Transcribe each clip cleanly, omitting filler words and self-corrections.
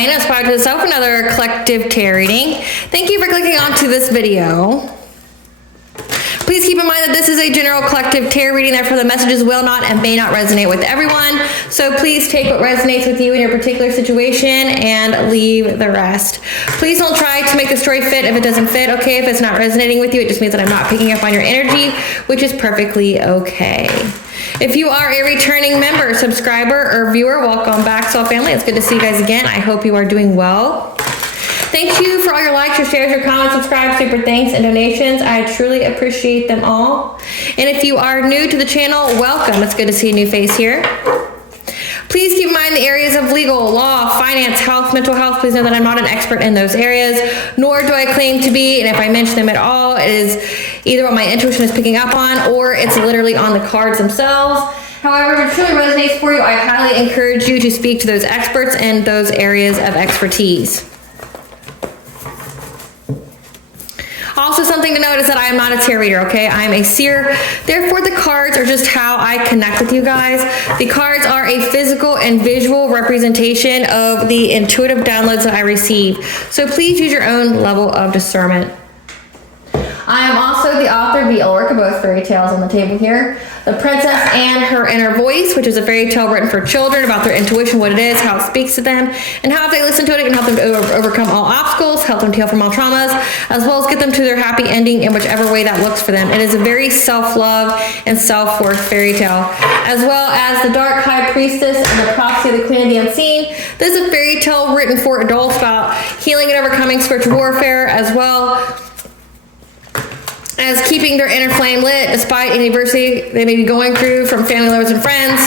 Elaine, Aspire to the Self, another collective tarot reading. Thank you for clicking onto this video. Please keep in mind that this is a general collective tarot reading, therefore the messages will not and may not resonate with everyone. So please take what resonates with you in your particular situation and leave the rest. Please don't try to make the story fit if it doesn't fit, okay? If it's not resonating with you, it just means that I'm not picking up on your energy, which is perfectly okay. If you are a returning member, subscriber, or viewer, welcome back, Soul Family. It's good to see you guys again. I hope you are doing well. Thank you for all your likes, your shares, your comments, subscribe, super thanks, and donations. I truly appreciate them all. And if you are new to the channel, welcome. It's good to see a new face here. Please keep in mind the areas of legal, law, finance, health, mental health. Please know that I'm not an expert in those areas, nor do I claim to be. And if I mention them at all, it is either what my intuition is picking up on or it's literally on the cards themselves. However, if it truly resonates for you, I highly encourage you to speak to those experts in those areas of expertise. Also, something to note is that I am not a tarot reader, okay? I am a seer. Therefore, the cards are just how I connect with you guys. The cards are a physical and visual representation of the intuitive downloads that I receive. So please use your own level of discernment. I am also the author of the Oracle, both fairy tales on the table here. The Princess and Her Inner Voice, which is a fairy tale written for children about their intuition, what it is, how it speaks to them, and how if they listen to it, it can help them to overcome all obstacles, help them to heal from all traumas, as well as get them to their happy ending in whichever way that looks for them. It is a very self-love and self-worth fairy tale, as well as The Dark High Priestess and The Prophecy of the Queen of the Unseen. This is a fairy tale written for adults about healing and overcoming spiritual warfare, as well as keeping their inner flame lit despite any adversity they may be going through from family, lovers, and friends.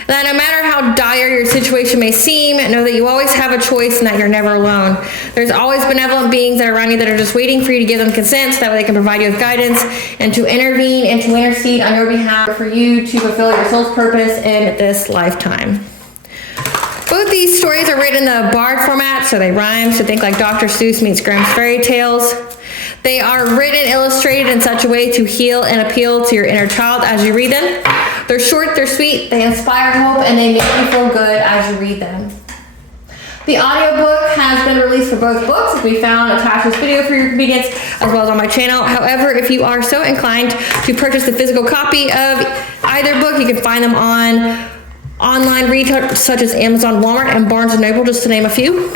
And that no matter how dire your situation may seem, know that you always have a choice and that you're never alone. There's always benevolent beings that are around you that are just waiting for you to give them consent so that way they can provide you with guidance and to intervene and to intercede on your behalf for you to fulfill your soul's purpose in this lifetime. Both these stories are written in the bard format, so they rhyme, so think like Dr. Seuss meets Grimm's fairy tales. They are written and illustrated in such a way to heal and appeal to your inner child as you read them. They're short, they're sweet, they inspire hope, and they make you feel good as you read them. The audiobook has been released for both books, as we found attached this video for your convenience, as well as on my channel. However, if you are so inclined to purchase the physical copy of either book, you can find them on online retailers such as Amazon, Walmart, and Barnes & Noble, just to name a few.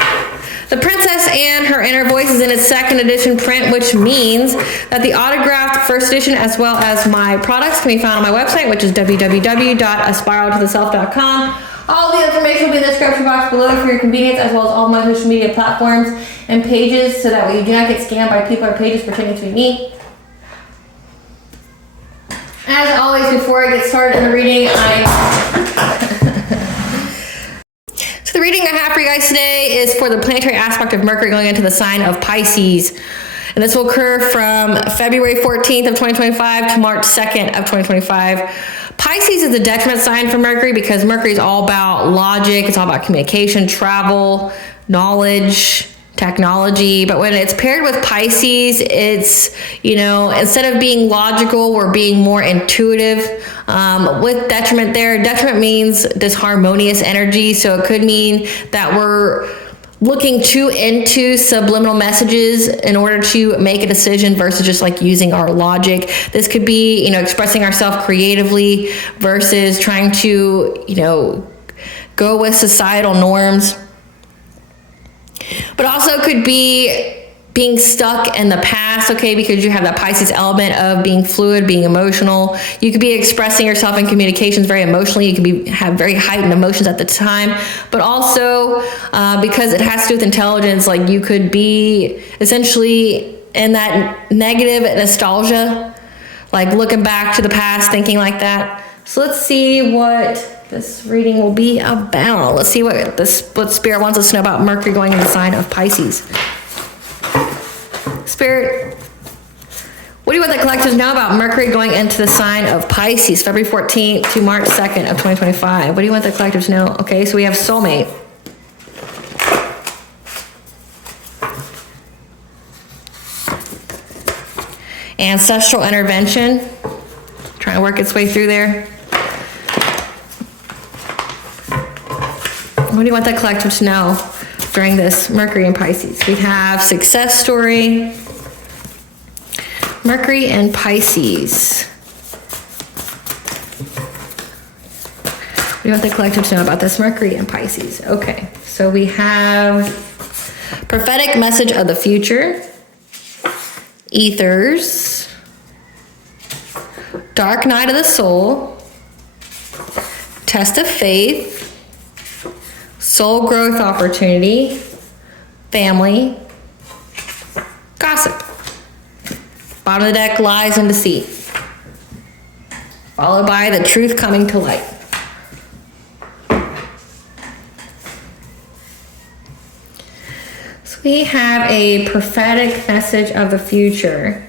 The Princess and Her Inner Voice is in its second edition print, which means that the autographed first edition as well as my products can be found on my website, which is www.aspiraltotheself.com. All the information will be in the description box below for your convenience, as well as all my social media platforms and pages, so that way you do not get scammed by people or pages pretending to be me. As always, before I get started in the reading, the reading I have for you guys today is for the planetary aspect of Mercury going into the sign of Pisces. And this will occur from February 14th of 2025 to March 2nd of 2025. Pisces is the detriment sign for Mercury because Mercury is all about logic. It's all about communication, travel, knowledge, technology. But when it's paired with Pisces, it's, instead of being logical, we're being more intuitive. With detriment there, detriment means disharmonious energy. So it could mean that we're looking too into subliminal messages in order to make a decision versus just like using our logic. This could be, expressing ourselves creatively versus trying to, go with societal norms. But also could be being stuck in the past, okay, because you have that Pisces element of being fluid, being emotional. You could be expressing yourself in communications very emotionally. You could have very heightened emotions at the time, but also because it has to do with intelligence, like you could be essentially in that negative nostalgia, like looking back to the past, thinking like that. So let's see what this reading will be about. Let's see what Spirit wants us to know about Mercury going in the sign of Pisces. Spirit, what do you want the collectors know about Mercury going into the sign of Pisces, February 14th to March 2nd of 2025? What do you want the collectors to know? Okay, so we have soulmate. Ancestral Intervention, trying to work its way through there. What do you want the collective to know? during this Mercury in Pisces. We have success story, Mercury and Pisces. We want the collective to know about this Mercury and Pisces. Okay, so we have prophetic message of the future, ethers, dark night of the soul, test of faith, soul growth opportunity, family, gossip. Bottom of the deck, lies and deceit. Followed by the truth coming to light. So we have a prophetic message of the future.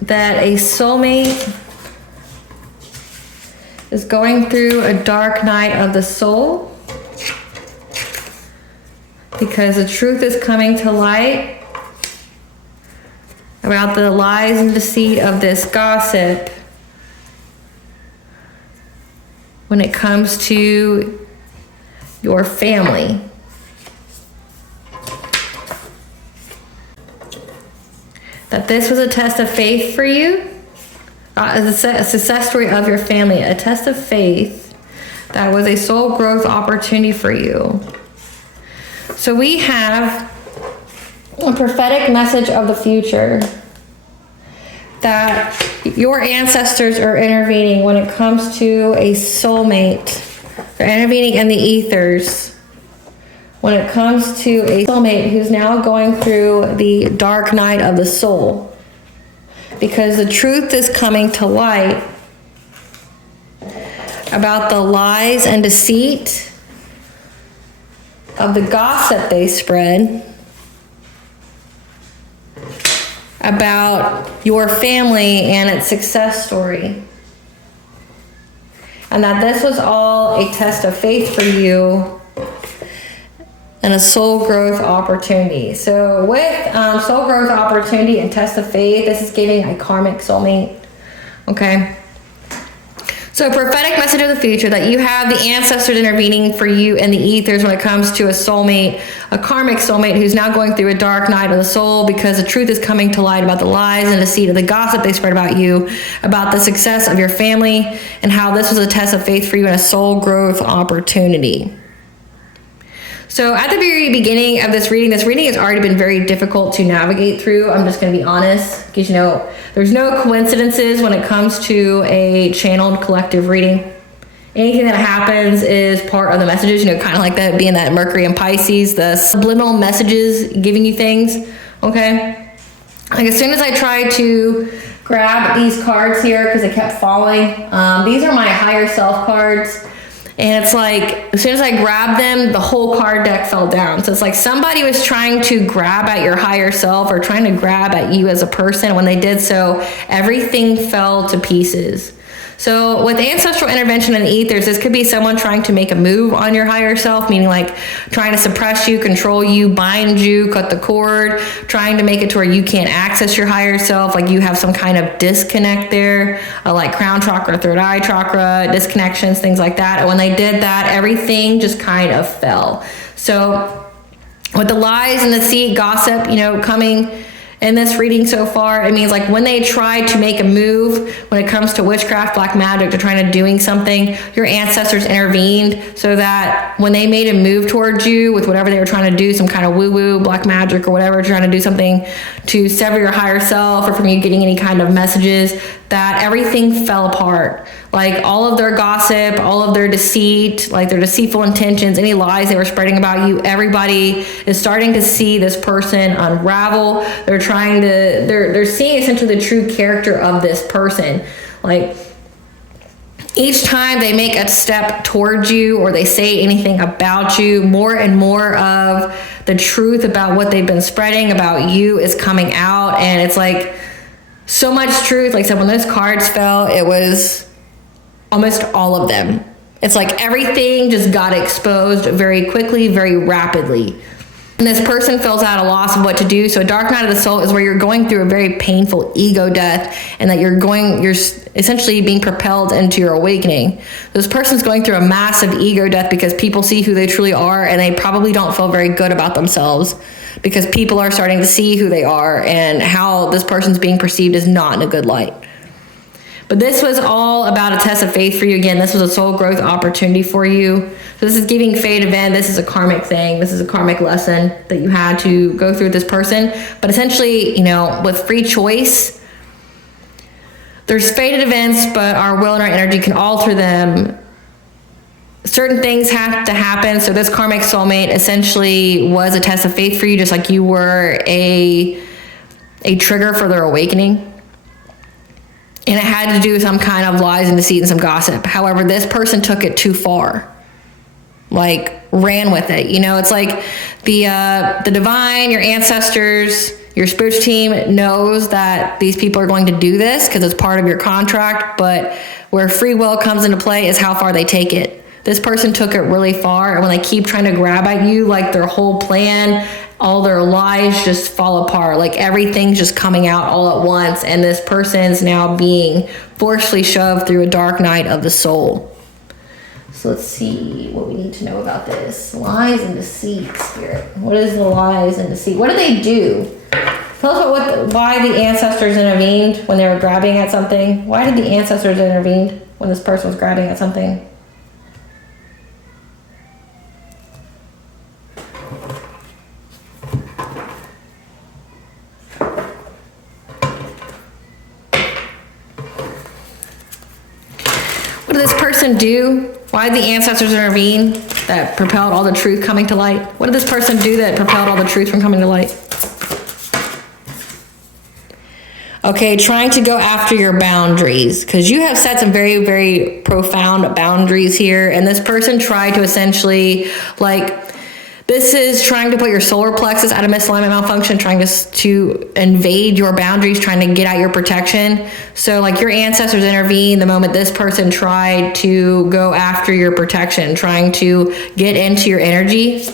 That a soulmate is going through a dark night of the soul because the truth is coming to light about the lies and deceit of this gossip when it comes to your family. That this was a test of faith for you, a success story of your family, a test of faith that was a soul growth opportunity for you. So we have a prophetic message of the future that your ancestors are intervening when it comes to a soulmate. They're intervening in the ethers when it comes to a soulmate who's now going through the dark night of the soul. Because the truth is coming to light about the lies and deceit of the gossip they spread about your family and its success story. And that this was all a test of faith for you and a soul growth opportunity. So with soul growth opportunity and test of faith, this is giving a karmic soulmate. Okay. So prophetic message of the future that you have the ancestors intervening for you in the ethers when it comes to a soulmate, a karmic soulmate who's now going through a dark night of the soul because the truth is coming to light about the lies and deceit of the gossip they spread about you, about the success of your family, and how this was a test of faith for you and a soul growth opportunity. So at the very beginning of this reading has already been very difficult to navigate through. I'm just going to be honest, because there's no coincidences when it comes to a channeled collective reading. Anything that happens is part of the messages, kind of like that being that Mercury and Pisces, the subliminal messages giving you things, okay? Like as soon as I tried to grab these cards here, because they kept falling, these are my higher self cards. And it's like, as soon as I grabbed them, the whole card deck fell down. So it's like somebody was trying to grab at your higher self or trying to grab at you as a person. When they did so, everything fell to pieces. So with ancestral intervention in the ethers, this could be someone trying to make a move on your higher self, meaning like trying to suppress you, control you, bind you, cut the cord, trying to make it to where you can't access your higher self, like you have some kind of disconnect there, like crown chakra, third eye chakra, disconnections, things like that. And when they did that, everything just kind of fell. So with the lies and the deceit, gossip, coming in this reading so far, it means like when they try to make a move when it comes to witchcraft, black magic, they're trying to doing something, your ancestors intervened so that when they made a move towards you with whatever they were trying to do, some kind of woo-woo, black magic or whatever, trying to do something to sever your higher self or from you getting any kind of messages, that everything fell apart. Like all of their gossip, all of their deceit, like their deceitful intentions, any lies they were spreading about you, everybody is starting to see this person unravel. They're seeing essentially the true character of this person. Like each time they make a step towards you or they say anything about you, more and more of the truth about what they've been spreading about you is coming out. And it's like so much truth. Like I said, when those cards fell, it was almost all of them. It's like everything just got exposed very quickly, very rapidly. And this person feels at a loss of what to do. So a dark night of the soul is where you're going through a very painful ego death, and that you're essentially being propelled into your awakening. This person's going through a massive ego death because people see who they truly are, and they probably don't feel very good about themselves because people are starting to see who they are, and how this person's being perceived is not in a good light. But this was all about a test of faith for you. Again, this was a soul growth opportunity for you. So this is giving fate event. This is a karmic thing. This is a karmic lesson that you had to go through with this person. But essentially, with free choice, there's fated events, but our will and our energy can alter them. Certain things have to happen. So this karmic soulmate essentially was a test of faith for you, just like you were a trigger for their awakening. And it had to do with some kind of lies and deceit and some gossip. However, this person took it too far. Ran with it. It's like the divine, your ancestors, your spiritual team knows that these people are going to do this because it's part of your contract. But where free will comes into play is how far they take it. This person took it really far. And when they keep trying to grab at you, their whole plan, all their lies just fall apart. Everything's just coming out all at once. And this person's now being forcefully shoved through a dark night of the soul. So let's see what we need to know about this. Lies and deceit, Spirit. What is the lies and deceit? What do they do? Tell us why the ancestors intervened when they were grabbing at something. Why did the ancestors intervene when this person was grabbing at something? What did this person do? Why did the ancestors intervene that propelled all the truth coming to light? What did this person do that propelled all the truth from coming to light? Okay, trying to go after your boundaries, because you have set some very, very profound boundaries here. And this person tried to essentially, this is trying to put your solar plexus out of misalignment, malfunction, trying to invade your boundaries, trying to get at your protection. So your ancestors intervened the moment this person tried to go after your protection, trying to get into your energy.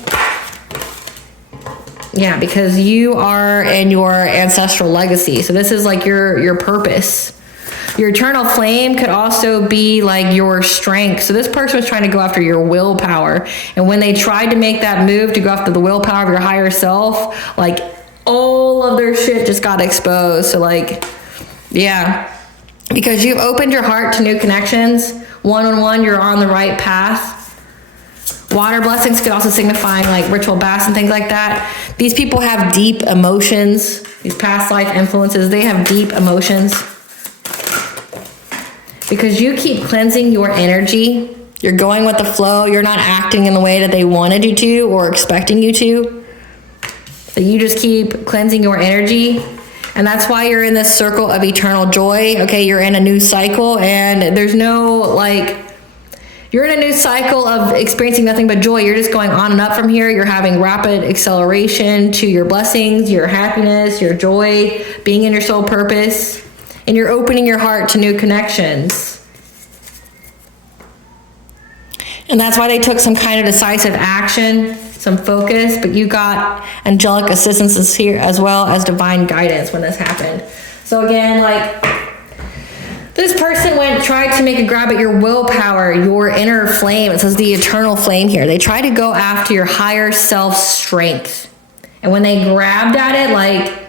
Yeah, because you are in your ancestral legacy. So this is your purpose. Your eternal flame could also be your strength. So this person was trying to go after your willpower. And when they tried to make that move to go after the willpower of your higher self, all of their shit just got exposed. So yeah, because you've opened your heart to new connections. One-on-one, you're on the right path. Water blessings could also signify ritual baths and things like that. These people have deep emotions. These past life influences, they have deep emotions. Because you keep cleansing your energy, you're going with the flow, you're not acting in the way that they wanted you to or expecting you to. So you just keep cleansing your energy. And that's why you're in this circle of eternal joy. Okay, you're in a new cycle, and there's no you're in a new cycle of experiencing nothing but joy. You're just going on and up from here. You're having rapid acceleration to your blessings, your happiness, your joy, being in your soul purpose. And you're opening your heart to new connections. And that's why they took some kind of decisive action, some focus, but you got angelic assistance here as well as divine guidance when this happened. So again, this person tried to make a grab at your willpower, your inner flame. It says the eternal flame here. They tried to go after your higher self strength. And when they grabbed at it,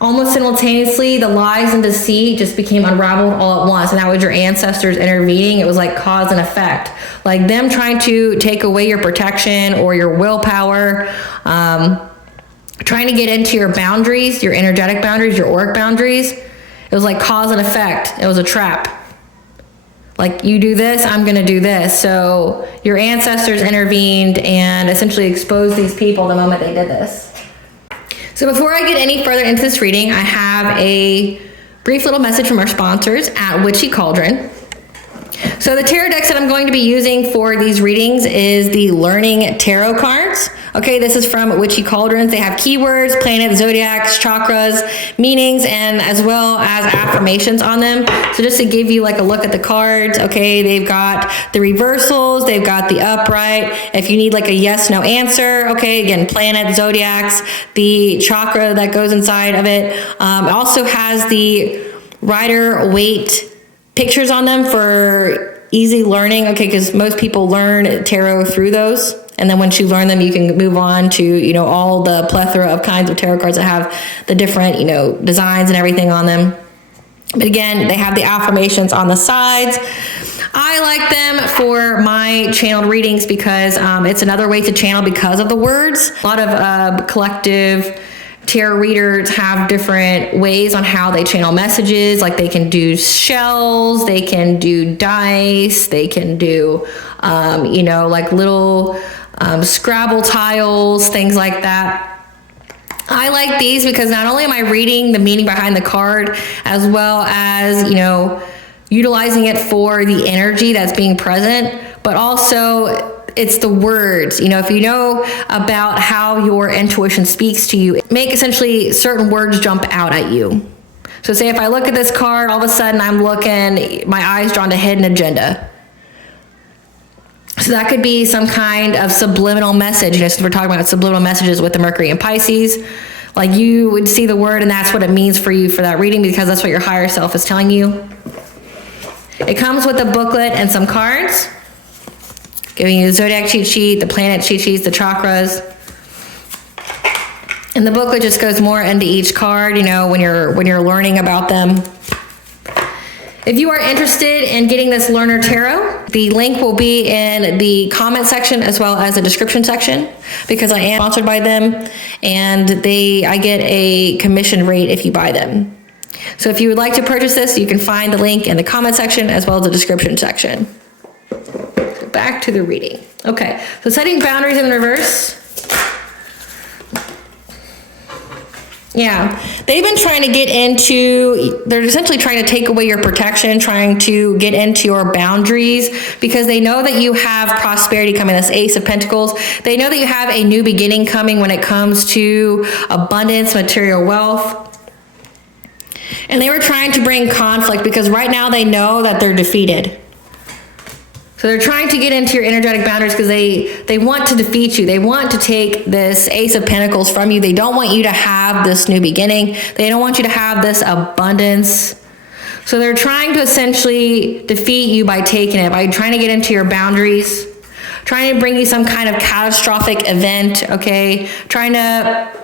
almost simultaneously, the lies and deceit just became unraveled all at once. And that was your ancestors intervening. It was cause and effect. Them trying to take away your protection or your willpower, trying to get into your boundaries, your energetic boundaries, your auric boundaries. It was cause and effect. It was a trap. You do this, I'm going to do this. So your ancestors intervened and essentially exposed these people the moment they did this. So before I get any further into this reading, I have a brief little message from our sponsors at Witchy Cauldron. So the tarot decks that I'm going to be using for these readings is the Learning Tarot cards. Okay, this is from Witchy Cauldrons. They have keywords, planets, zodiacs, chakras, meanings, and as well as affirmations on them. So just to give you like a look at the cards, okay, they've got the reversals, they've got the upright. If you need like a yes, no answer, okay, again, planet, zodiacs, the chakra that goes inside of it. It also has the Rider Waite pictures on them for easy learning, okay, because most people learn tarot through those. And then once you learn them, you can move on to, you know, all the plethora of kinds of tarot cards that have the different, you know, designs and everything on them. But again, they have the affirmations on the sides. I like them for my channeled readings because it's another way to channel because of the words. A lot of collective tarot readers have different ways on how they channel messages. Like they can do shells, they can do dice, they can do, you know, like little Scrabble tiles, things like that. I like these because not only am I reading the meaning behind the card, as well as, you know, utilizing it for the energy that's being present, but also it's the words. You know, if you know about how your intuition speaks to you, make essentially certain words jump out at you. So say if I look at this card, all of a sudden I'm looking, my eyes drawn to hidden agenda. So that could be some kind of subliminal message. You know, so we're talking about subliminal messages with the Mercury in Pisces. Like you would see the word and that's what it means for you for that reading because that's what your higher self is telling you. It comes with a booklet and some cards, giving you the zodiac cheat sheet, the planet cheat sheets, the chakras. And the booklet just goes more into each card, you know, when you're learning about them. If you are interested in getting this Learner Tarot, the link will be in the comment section as well as the description section because I am sponsored by them and I get a commission rate if you buy them. So if you would like to purchase this, you can find the link in the comment section as well as the description section. Back to the reading. Okay, so setting boundaries in reverse. Yeah, they've been trying to get into, they're essentially trying to take away your protection, trying to get into your boundaries because they know that you have prosperity coming, this Ace of Pentacles. They know that you have a new beginning coming when it comes to abundance, material wealth. And they were trying to bring conflict because right now they know that they're defeated. So they're trying to get into your energetic boundaries because they want to defeat you. They want to take this Ace of Pentacles from you. They don't want you to have this new beginning. They don't want you to have this abundance. So they're trying to essentially defeat you by taking it, by trying to get into your boundaries, trying to bring you some kind of catastrophic event, okay? Trying to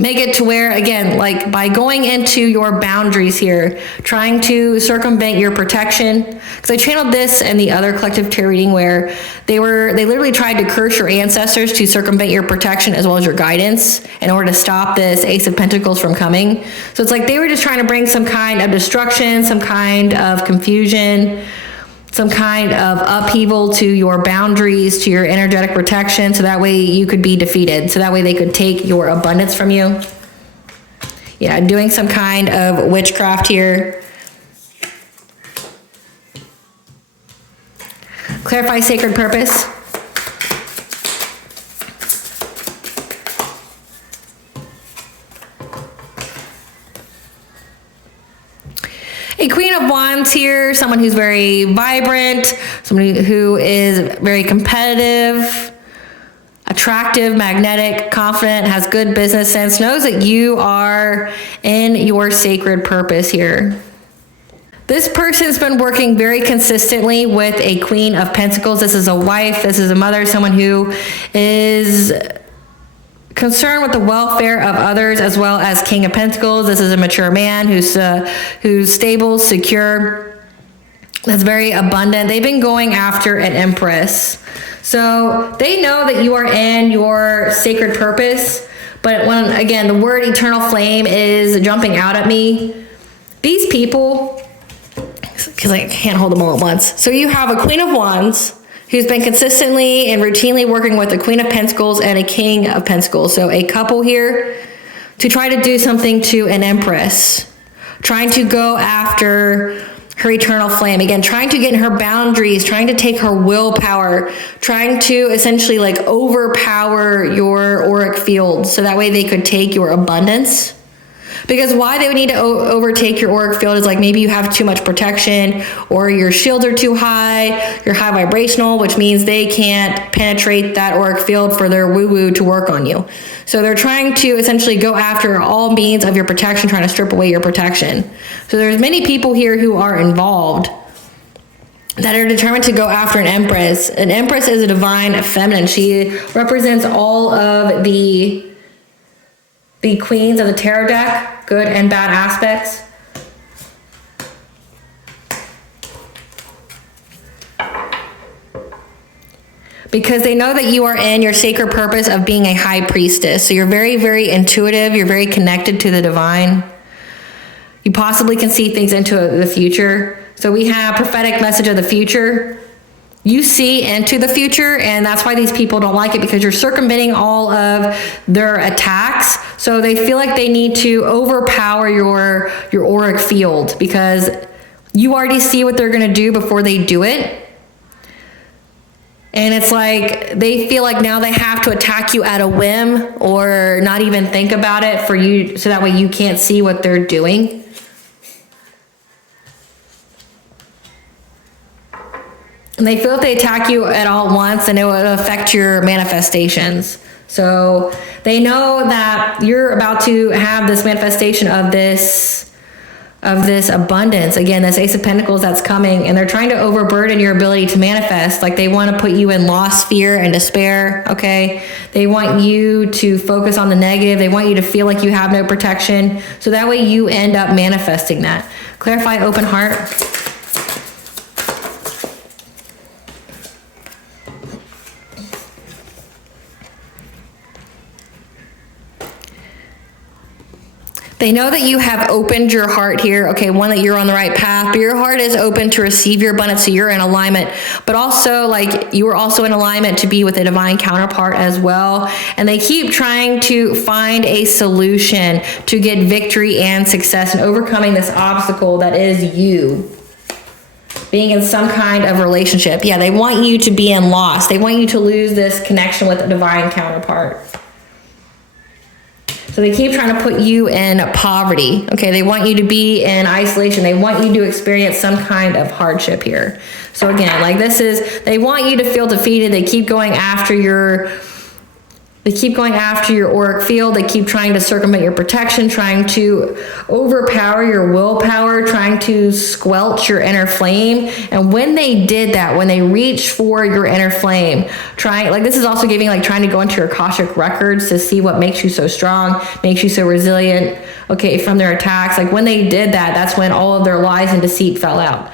make it to where, again, like by going into your boundaries here, trying to circumvent your protection. Because I channeled this in the other collective tarot reading where they literally tried to curse your ancestors to circumvent your protection as well as your guidance in order to stop this Ace of Pentacles from coming. So it's like they were just trying to bring some kind of destruction, some kind of confusion, some kind of upheaval to your boundaries, to your energetic protection, so that way you could be defeated. So that way they could take your abundance from you. Yeah, doing some kind of witchcraft here. Clarify sacred purpose. A Queen of Wands here, someone who's very vibrant, somebody who is very competitive, attractive, magnetic, confident, has good business sense, knows that you are in your sacred purpose here. This person's been working very consistently with a Queen of Pentacles. This is a wife, this is a mother, someone who is concerned with the welfare of others, as well as King of Pentacles. This is a mature man who's stable, secure, that's very abundant. They've been going after an Empress. So they know that you are in your sacred purpose. But when, again, the word eternal flame is jumping out at me, these people, because I can't hold them all at once. So you have a Queen of Wands who's been consistently and routinely working with a Queen of Pentacles and a King of Pentacles. So a couple here to try to do something to an Empress, trying to go after her eternal flame. Again, trying to get in her boundaries, trying to take her willpower, trying to essentially like overpower your auric field so that way they could take your abundance. Because why they would need to overtake your auric field is like maybe you have too much protection, or your shields are too high, you're high vibrational, which means they can't penetrate that auric field for their woo-woo to work on you. So they're trying to essentially go after all means of your protection, trying to strip away your protection. So there's many people here who are involved that are determined to go after an empress. An empress is a divine feminine. She represents all of the queens of the tarot deck, good and bad aspects. Because they know that you are in your sacred purpose of being a high priestess. So you're very, very intuitive. You're very connected to the divine. You possibly can see things into the future. So we have prophetic message of the future. You see into the future, and that's why these people don't like it, because you're circumventing all of their attacks. So they feel like they need to overpower your auric field because you already see what they're going to do before they do it. And it's like they feel like now they have to attack you at a whim or not even think about it for you, so that way you can't see what they're doing. And they feel if they attack you at all once, then it will affect your manifestations. So they know that you're about to have this manifestation of this abundance. Again, this Ace of Pentacles that's coming, and they're trying to overburden your ability to manifest. Like they want to put you in loss, fear, and despair, okay? They want you to focus on the negative. They want you to feel like you have no protection. So that way you end up manifesting that. Clarify open heart. They know that you have opened your heart here. Okay, one, that you're on the right path, but your heart is open to receive your abundance, so you're in alignment. But also, like, you are also in alignment to be with a divine counterpart as well. And they keep trying to find a solution to get victory and success and overcoming this obstacle that is you being in some kind of relationship. Yeah, they want you to be in loss. They want you to lose this connection with a divine counterpart. So they keep trying to put you in poverty. Okay, they want you to be in isolation. They want you to experience some kind of hardship here. So again, like this is, they want you to feel defeated. They keep going after your auric field. They keep trying to circumvent your protection, trying to overpower your willpower, trying to squelch your inner flame. And when they did that, when they reached for your inner flame, this is also giving, like, trying to go into your Akashic records to see what makes you so strong, makes you so resilient, okay, from their attacks. Like when they did that, that's when all of their lies and deceit fell out.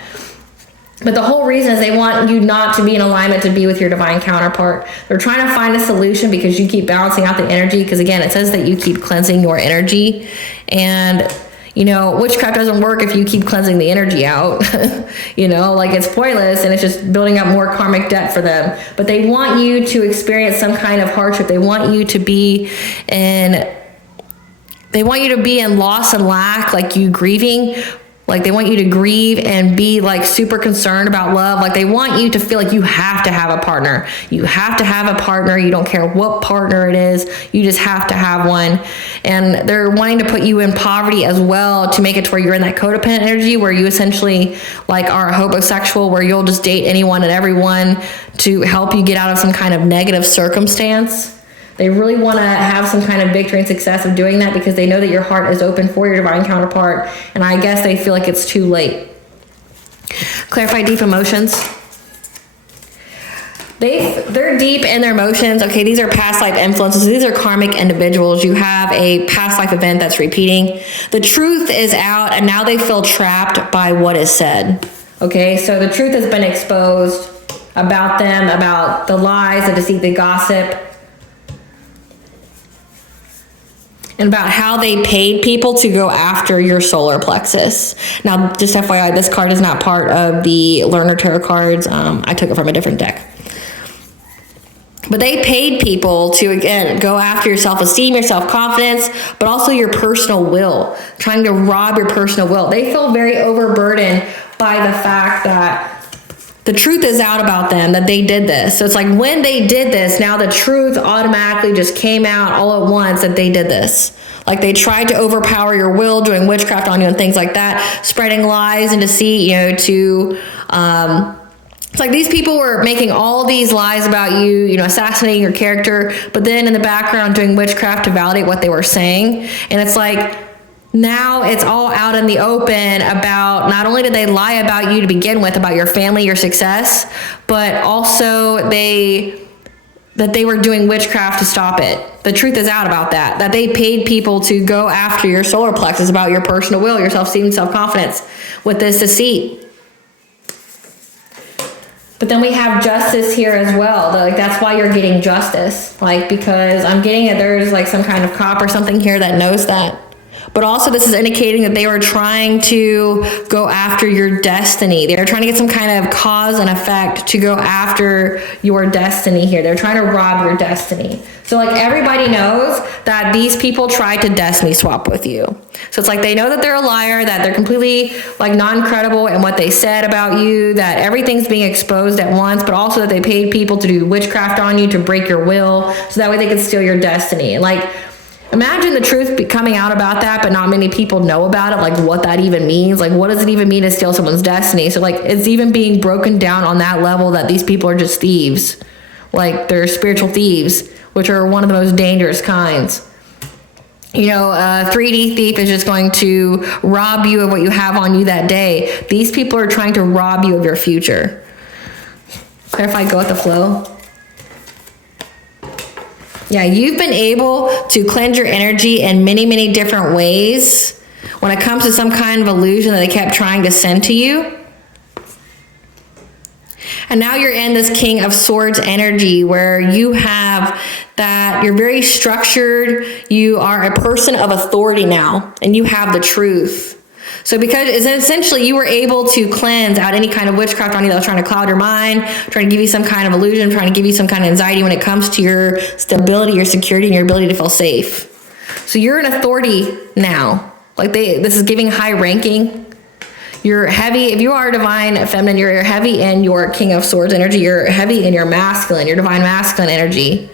But the whole reason is they want you not to be in alignment to be with your divine counterpart. They're trying to find a solution because you keep balancing out the energy. Because again, it says that you keep cleansing your energy. And, you know, witchcraft doesn't work if you keep cleansing the energy out. You know, like it's pointless and it's just building up more karmic debt for them. But they want you to experience some kind of hardship. They want you to be in loss and lack, like you grieving. Like they want you to grieve and be like super concerned about love. Like they want you to feel like you have to have a partner. You have to have a partner. You don't care what partner it is. You just have to have one. And they're wanting to put you in poverty as well to make it to where you're in that codependent energy where you essentially like are a homosexual, where you'll just date anyone and everyone to help you get out of some kind of negative circumstance. They really want to have some kind of victory and success of doing that because they know that your heart is open for your divine counterpart. And I guess they feel like it's too late. Clarify deep emotions. They're deep in their emotions. Okay, these are past life influences. These are karmic individuals. You have a past life event that's repeating. The truth is out, and now they feel trapped by what is said. Okay, so the truth has been exposed about them, about the lies, the deceit, the gossip, and about how they paid people to go after your solar plexus. Now, just FYI, this card is not part of the Learner Tarot cards. I took it from a different deck. But they paid people to, again, go after your self-esteem, your self-confidence, but also your personal will, trying to rob your personal will. They feel very overburdened by the fact that the truth is out about them, that they did this. So it's like when they did this, now the truth automatically just came out all at once that they did this. Like they tried to overpower your will, doing witchcraft on you and things like that, spreading lies and deceit, it's like these people were making all these lies about you, assassinating your character, but then in the background doing witchcraft to validate what they were saying. And it's like, now it's all out in the open about not only did they lie about you to begin with, about your family, your success, but also that they were doing witchcraft to stop it. The truth is out about that they paid people to go after your solar plexus, about your personal will, your self-esteem, self-confidence with this deceit. But then we have justice here as well. That's why you're getting justice. Because I'm getting that there's some kind of cop or something here that knows that. But also this is indicating that they were trying to go after your destiny. They're trying to get some kind of cause and effect to go after your destiny here. They're trying to rob your destiny. So everybody knows that these people tried to destiny swap with you. So it's they know that they're a liar, that they're completely non-credible in what they said about you, that everything's being exposed at once, but also that they paid people to do witchcraft on you to break your will so that way they could steal your destiny. And imagine the truth coming out about that, but not many people know about it, what that even means. What does it even mean to steal someone's destiny? So it's even being broken down on that level that these people are just thieves. They're spiritual thieves, which are one of the most dangerous kinds. A 3D thief is just going to rob you of what you have on you that day. These people are trying to rob you of your future. Clarify, go with the flow. Yeah, you've been able to cleanse your energy in many, many different ways when it comes to some kind of illusion that they kept trying to send to you. And now you're in this King of Swords energy where you have that you're very structured. You are a person of authority now, and you have the truth. So because essentially you were able to cleanse out any kind of witchcraft on you that was trying to cloud your mind, trying to give you some kind of illusion, trying to give you some kind of anxiety when it comes to your stability, your security, and your ability to feel safe. So you're an authority now. This is giving high ranking. You're heavy. If you are divine feminine, you're heavy in your King of Swords energy. You're heavy in your masculine, your divine masculine energy.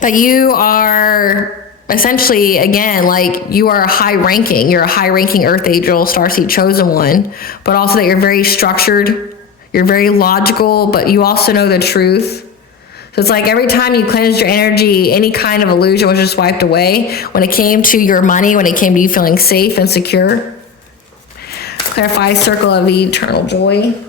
That you are essentially, again, you are a high ranking. You're a high ranking earth angel, starseed chosen one, but also that you're very structured. You're very logical, but you also know the truth. So it's every time you cleansed your energy, any kind of illusion was just wiped away. When it came to your money, when it came to you feeling safe and secure. Clarify, circle of eternal joy.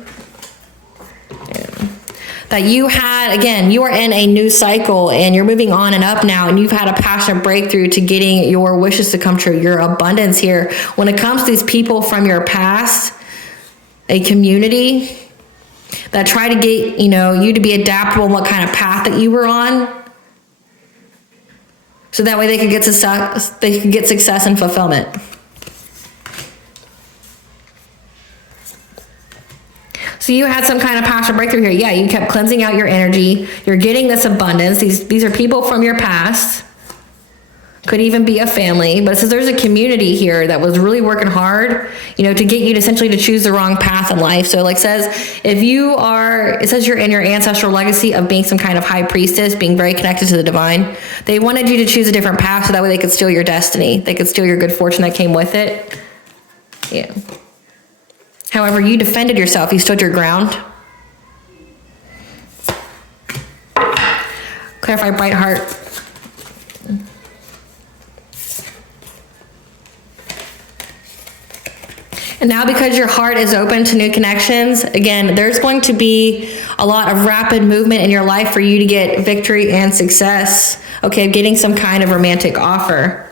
That you had, again, you are in a new cycle and you're moving on and up now, and you've had a passionate breakthrough to getting your wishes to come true, your abundance here. When it comes to these people from your past, a community that try to get, you to be adaptable in what kind of path that you were on. So that way they could get success and fulfillment. So you had some kind of passion breakthrough here. Yeah, you kept cleansing out your energy. You're getting this abundance. These are people from your past. Could even be a family. But it says there's a community here that was really working hard, to get you to essentially to choose the wrong path in life. So it says you're in your ancestral legacy of being some kind of high priestess, being very connected to the divine. They wanted you to choose a different path so that way they could steal your destiny. They could steal your good fortune that came with it. Yeah. However, you defended yourself. You stood your ground. Clarify, bright heart. And now because your heart is open to new connections, again, there's going to be a lot of rapid movement in your life for you to get victory and success. Okay, getting some kind of romantic offer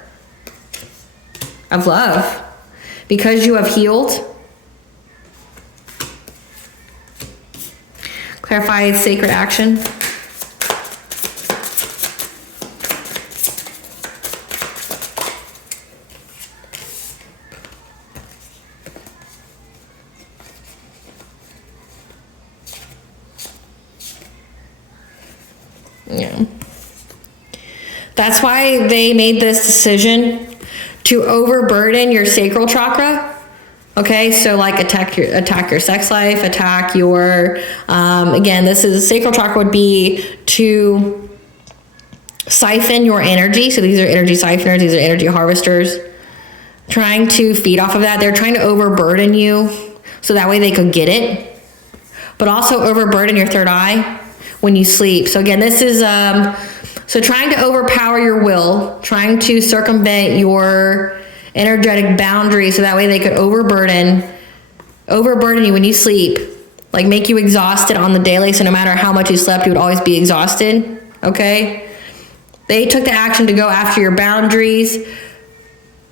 of love. Because you have healed. Clarify sacred action. Yeah. That's why they made this decision to overburden your sacral chakra. Okay, so like attack your sex life, attack your, again, this is sacral chakra would be to siphon your energy. So these are energy siphoners, these are energy harvesters, trying to feed off of that. They're trying to overburden you so that way they could get it, but also overburden your third eye when you sleep. So again, this is, so trying to overpower your will, trying to circumvent your energetic boundaries so that way they could overburden you when you sleep, like make you exhausted on the daily. So no matter how much you slept, you would always be exhausted. Okay. They took the action to go after your boundaries.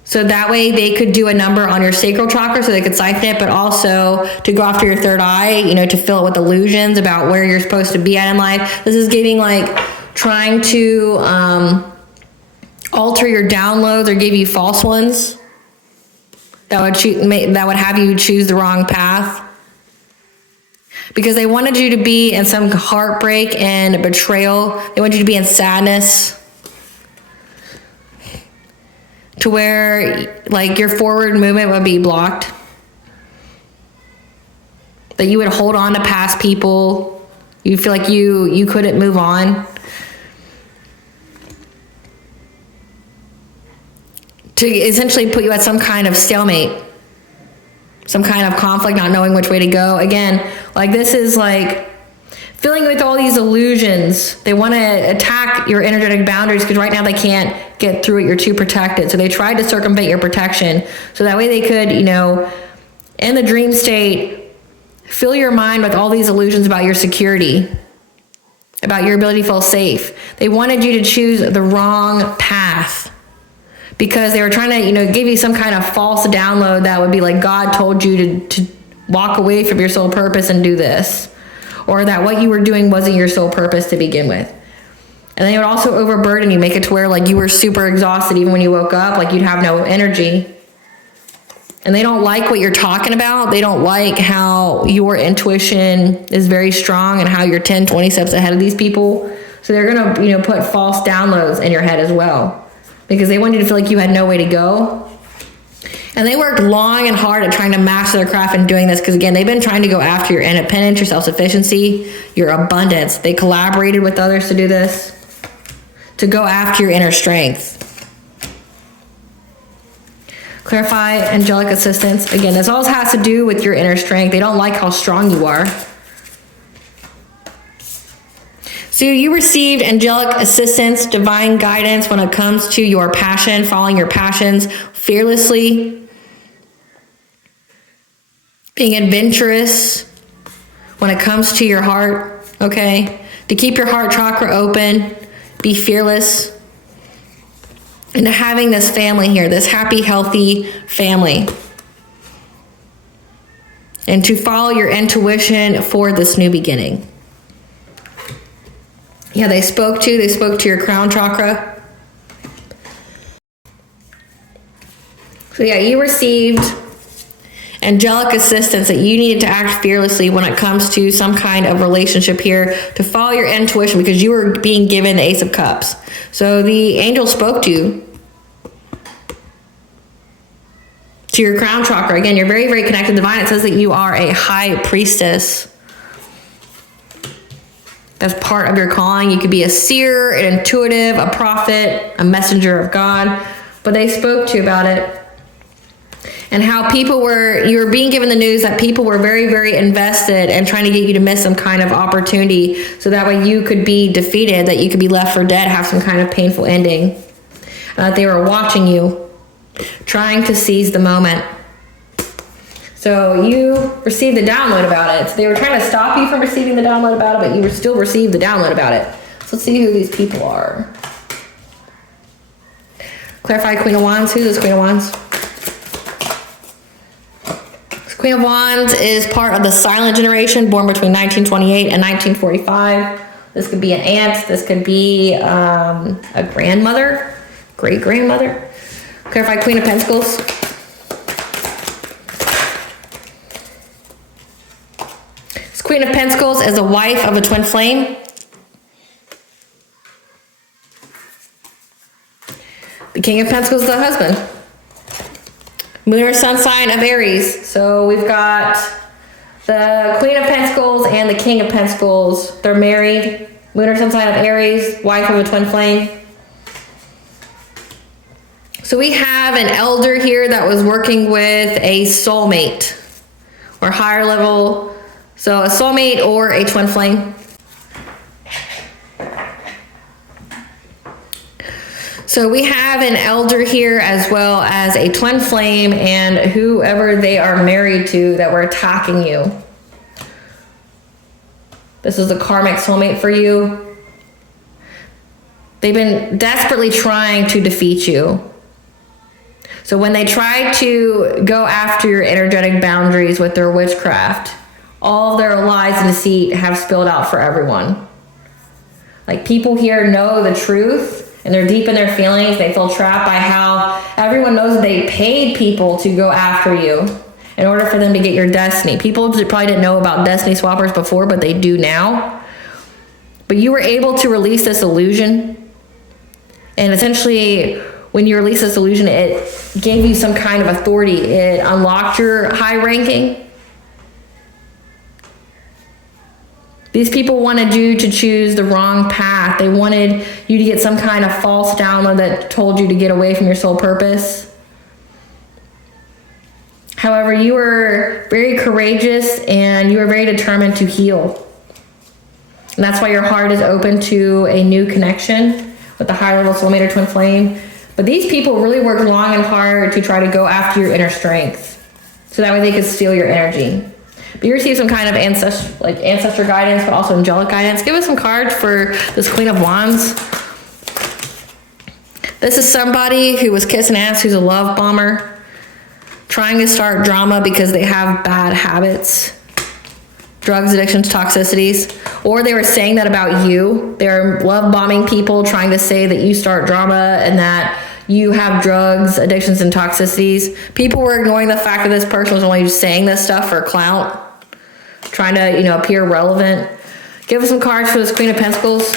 So that way they could do a number on your sacral chakra so they could siphon it, but also to go after your third eye, you know, to fill it with illusions about where you're supposed to be at in life. This is giving like trying to, alter your downloads or give you false ones that would have you choose the wrong path, because they wanted you to be in some heartbreak and betrayal. They wanted you to be in sadness to where like your forward movement would be blocked, that you would hold on to past people. You feel like you couldn't move on. To essentially put you at some kind of stalemate, some kind of conflict, not knowing which way to go. Again, like this is like filling with all these illusions. They want to attack your energetic boundaries because right now they can't get through it. You're too protected. So they tried to circumvent your protection so that way they could, you know, in the dream state, fill your mind with all these illusions about your security, about your ability to feel safe. They wanted you to choose the wrong path, because they were trying to, you know, give you some kind of false download that would be like God told you to walk away from your soul purpose and do this, or that what you were doing wasn't your soul purpose to begin with. And they would also overburden you, make it to where like you were super exhausted even when you woke up, like you'd have no energy. And they don't like what you're talking about. They don't like how your intuition is very strong and how you're 10, 20 steps ahead of these people. So they're going to, you know, put false downloads in your head as well, because they want you to feel like you had no way to go. And they worked long and hard at trying to master their craft in doing this, because again, they've been trying to go after your independence, your self-sufficiency, your abundance. They collaborated with others to do this, to go after your inner strength. Clarify angelic assistance. Again, this all has to do with your inner strength. They don't like how strong you are. So you received angelic assistance, divine guidance when it comes to your passion, following your passions fearlessly, being adventurous when it comes to your heart, okay? To keep your heart chakra open, be fearless, and to having this family here, this happy, healthy family. And to follow your intuition for this new beginning. Yeah, they spoke to your crown chakra. So yeah, you received angelic assistance that you needed to act fearlessly when it comes to some kind of relationship here, to follow your intuition, because you were being given the Ace of Cups. So the angel spoke to your crown chakra. Again, you're very, very connected to divine. It says that you are a high priestess. That's part of your calling. You could be a seer, an intuitive, a prophet, a messenger of God. But they spoke to you about it. And how you were being given the news that people were very, very invested and trying to get you to miss some kind of opportunity, so that way you could be defeated, that you could be left for dead, have some kind of painful ending. They were watching you, trying to seize the moment. So you received the download about it. So they were trying to stop you from receiving the download about it, but you still received the download about it. So let's see who these people are. Clarify Queen of Wands. Who's this Queen of Wands? This Queen of Wands is part of the silent generation, born between 1928 and 1945. This could be an aunt. This could be a grandmother, great-grandmother. Clarify Queen of Pentacles. Queen of Pentacles is a wife of a twin flame. The King of Pentacles is the husband. Moon or sun sign of Aries. So we've got the Queen of Pentacles and the King of Pentacles. They're married. Moon or sun sign of Aries, wife of a twin flame. So we have an elder here that was working with a soulmate or higher level. So a soulmate or a twin flame. So we have an elder here as well as a twin flame and whoever they are married to that were attacking you. This is the karmic soulmate for you. They've been desperately trying to defeat you. So when they try to go after your energetic boundaries with their witchcraft, all of their lies and deceit have spilled out for everyone. Like, people here know the truth and they're deep in their feelings. They feel trapped by how everyone knows that they paid people to go after you in order for them to get your destiny. People probably didn't know about destiny swappers before, but they do now. But you were able to release this illusion. And essentially, when you release this illusion, it gave you some kind of authority. It unlocked your high ranking. These people wanted you to choose the wrong path. They wanted you to get some kind of false download that told you to get away from your soul purpose. However, you were very courageous and you were very determined to heal. And that's why your heart is open to a new connection with the higher level soulmate or twin flame. But these people really worked long and hard to try to go after your inner strength, so that way they could steal your energy. But you receive some kind of ancestor guidance, but also angelic guidance. Give us some cards for this Queen of Wands. This is somebody who was kissing ass, who's a love bomber, trying to start drama because they have bad habits, drugs, addictions, toxicities, or they were saying that about you. They're love bombing people, trying to say that you start drama and that you have drugs, addictions, and toxicities. People were ignoring the fact that this person was only just saying this stuff for clout, trying to, appear relevant. Give us some cards for this Queen of Pentacles.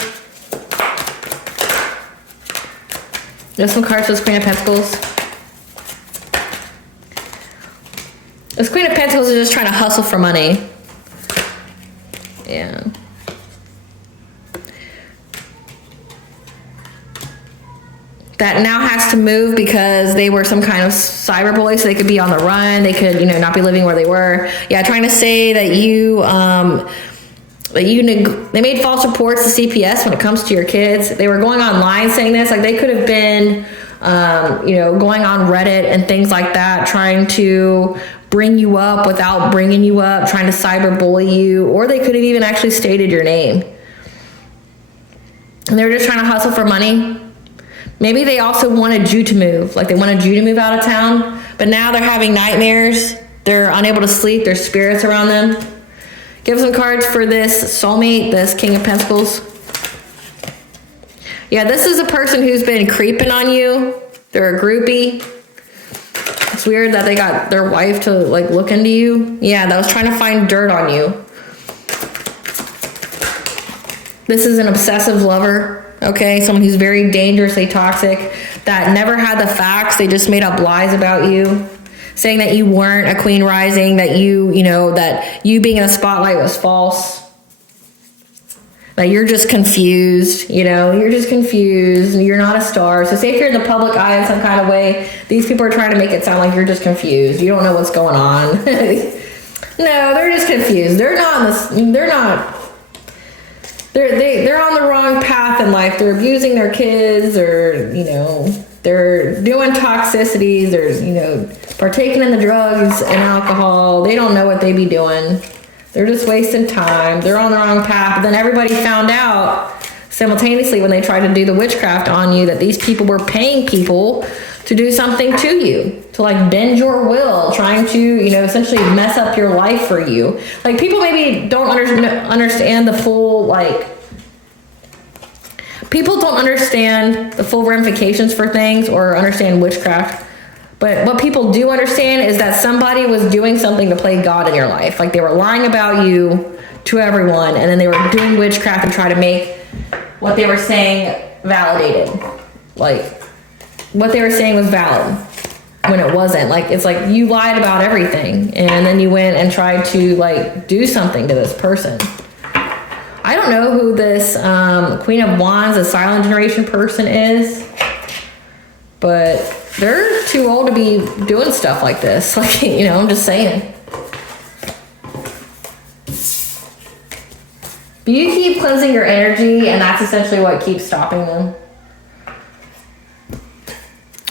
Give us some cards for this Queen of Pentacles. This Queen of Pentacles is just trying to hustle for money. Yeah. That now has to move because they were some kind of cyberbully, so they could be on the run. They could, not be living where they were. Yeah, trying to say that they made false reports to CPS when it comes to your kids. They were going online saying this, like they could have been, going on Reddit and things like that, trying to bring you up without bringing you up, trying to cyberbully you, or they could have even actually stated your name. And they were just trying to hustle for money. Maybe they also wanted you to move, like they wanted you to move out of town, but now they're having nightmares. They're unable to sleep. There's spirits around them. Give some cards for this soulmate, this King of Pentacles. Yeah, this is a person who's been creeping on you. They're a groupie. It's weird that they got their wife to look into you. Yeah, that was trying to find dirt on you. This is an obsessive lover. Okay, someone who's very dangerously toxic, that never had the facts. They just made up lies about you, saying that you weren't a queen rising, that that you being in the spotlight was false, that you're just confused, you're just confused, you're not a star. So say if you're in the public eye in some kind of way, these people are trying to make it sound like you're just confused. You don't know what's going on. No, they're just confused. They're on the wrong path in life. They're abusing their kids, or they're doing toxicities, or partaking in the drugs and alcohol. They don't know what they be doing. They're just wasting time. They're on the wrong path. But then everybody found out simultaneously when they tried to do the witchcraft on you that these people were paying people to do something to you, to bend your will, trying to, essentially mess up your life for you. People maybe don't understand the full, people don't understand the full ramifications for things or understand witchcraft. But what people do understand is that somebody was doing something to play God in your life. They were lying about you to everyone, and then they were doing witchcraft and try to make what they were saying validated. What they were saying was valid. when it wasn't. Like, it's like you lied about everything, and then you went and tried to like do something to this person. I don't know who this Queen of Wands, the silent generation person is, but they're too old to be doing stuff like this. Like, you know, I'm just saying. But you keep cleansing your energy, and that's essentially what keeps stopping them.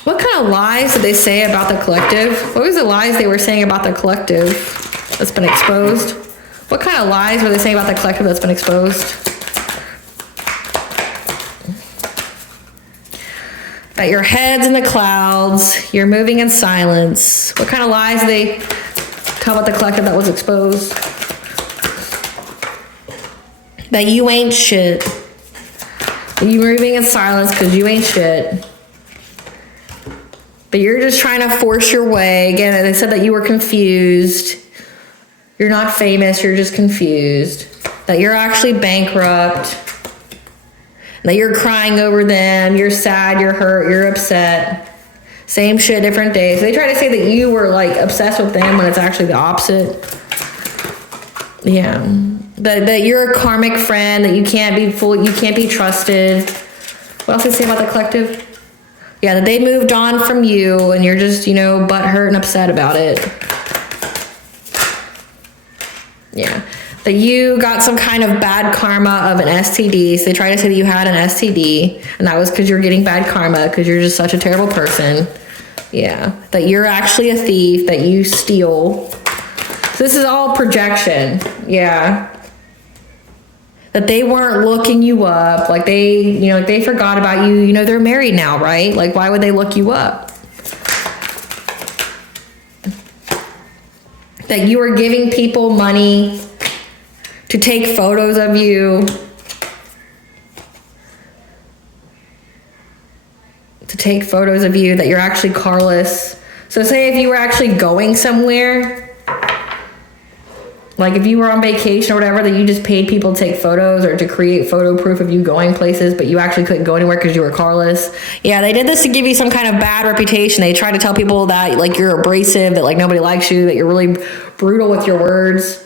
What kind of lies did they say about the collective? What was the lies they were saying about the collective that's been exposed? What kind of lies were they saying about the collective that's been exposed? That your head's in the clouds, you're moving in silence. What kind of lies did they tell about the collective that was exposed? That you ain't shit. You're moving in silence because you ain't shit. But you're just trying to force your way. Again, they said that you were confused. You're not famous, you're just confused. That you're actually bankrupt. That you're crying over them. You're sad, you're hurt, you're upset. Same shit, different days. They try to say that you were like obsessed with them when it's actually the opposite. Yeah. That you're a karmic friend, that you can't be trusted. What else did they say about the collective? Yeah, that they moved on from you and you're just, you know, butthurt and upset about it. Yeah. That you got some kind of bad karma of an STD. So they try to say that you had an STD, and that was because you're getting bad karma because you're just such a terrible person. Yeah. That you're actually a thief, that you steal. So this is all projection. Yeah. That they weren't looking you up. Like they, you know, like they forgot about you. You know, they're married now, right? Like, why would they look you up? That you were giving people money to take photos of you. To take photos of you, that you're actually carless. So say if you were actually going somewhere, like if you were on vacation or whatever, that you just paid people to take photos or to create photo proof of you going places, but you actually couldn't go anywhere because you were carless. Yeah, they did this to give you some kind of bad reputation. They try to tell people that like you're abrasive, that like nobody likes you, that you're really brutal with your words.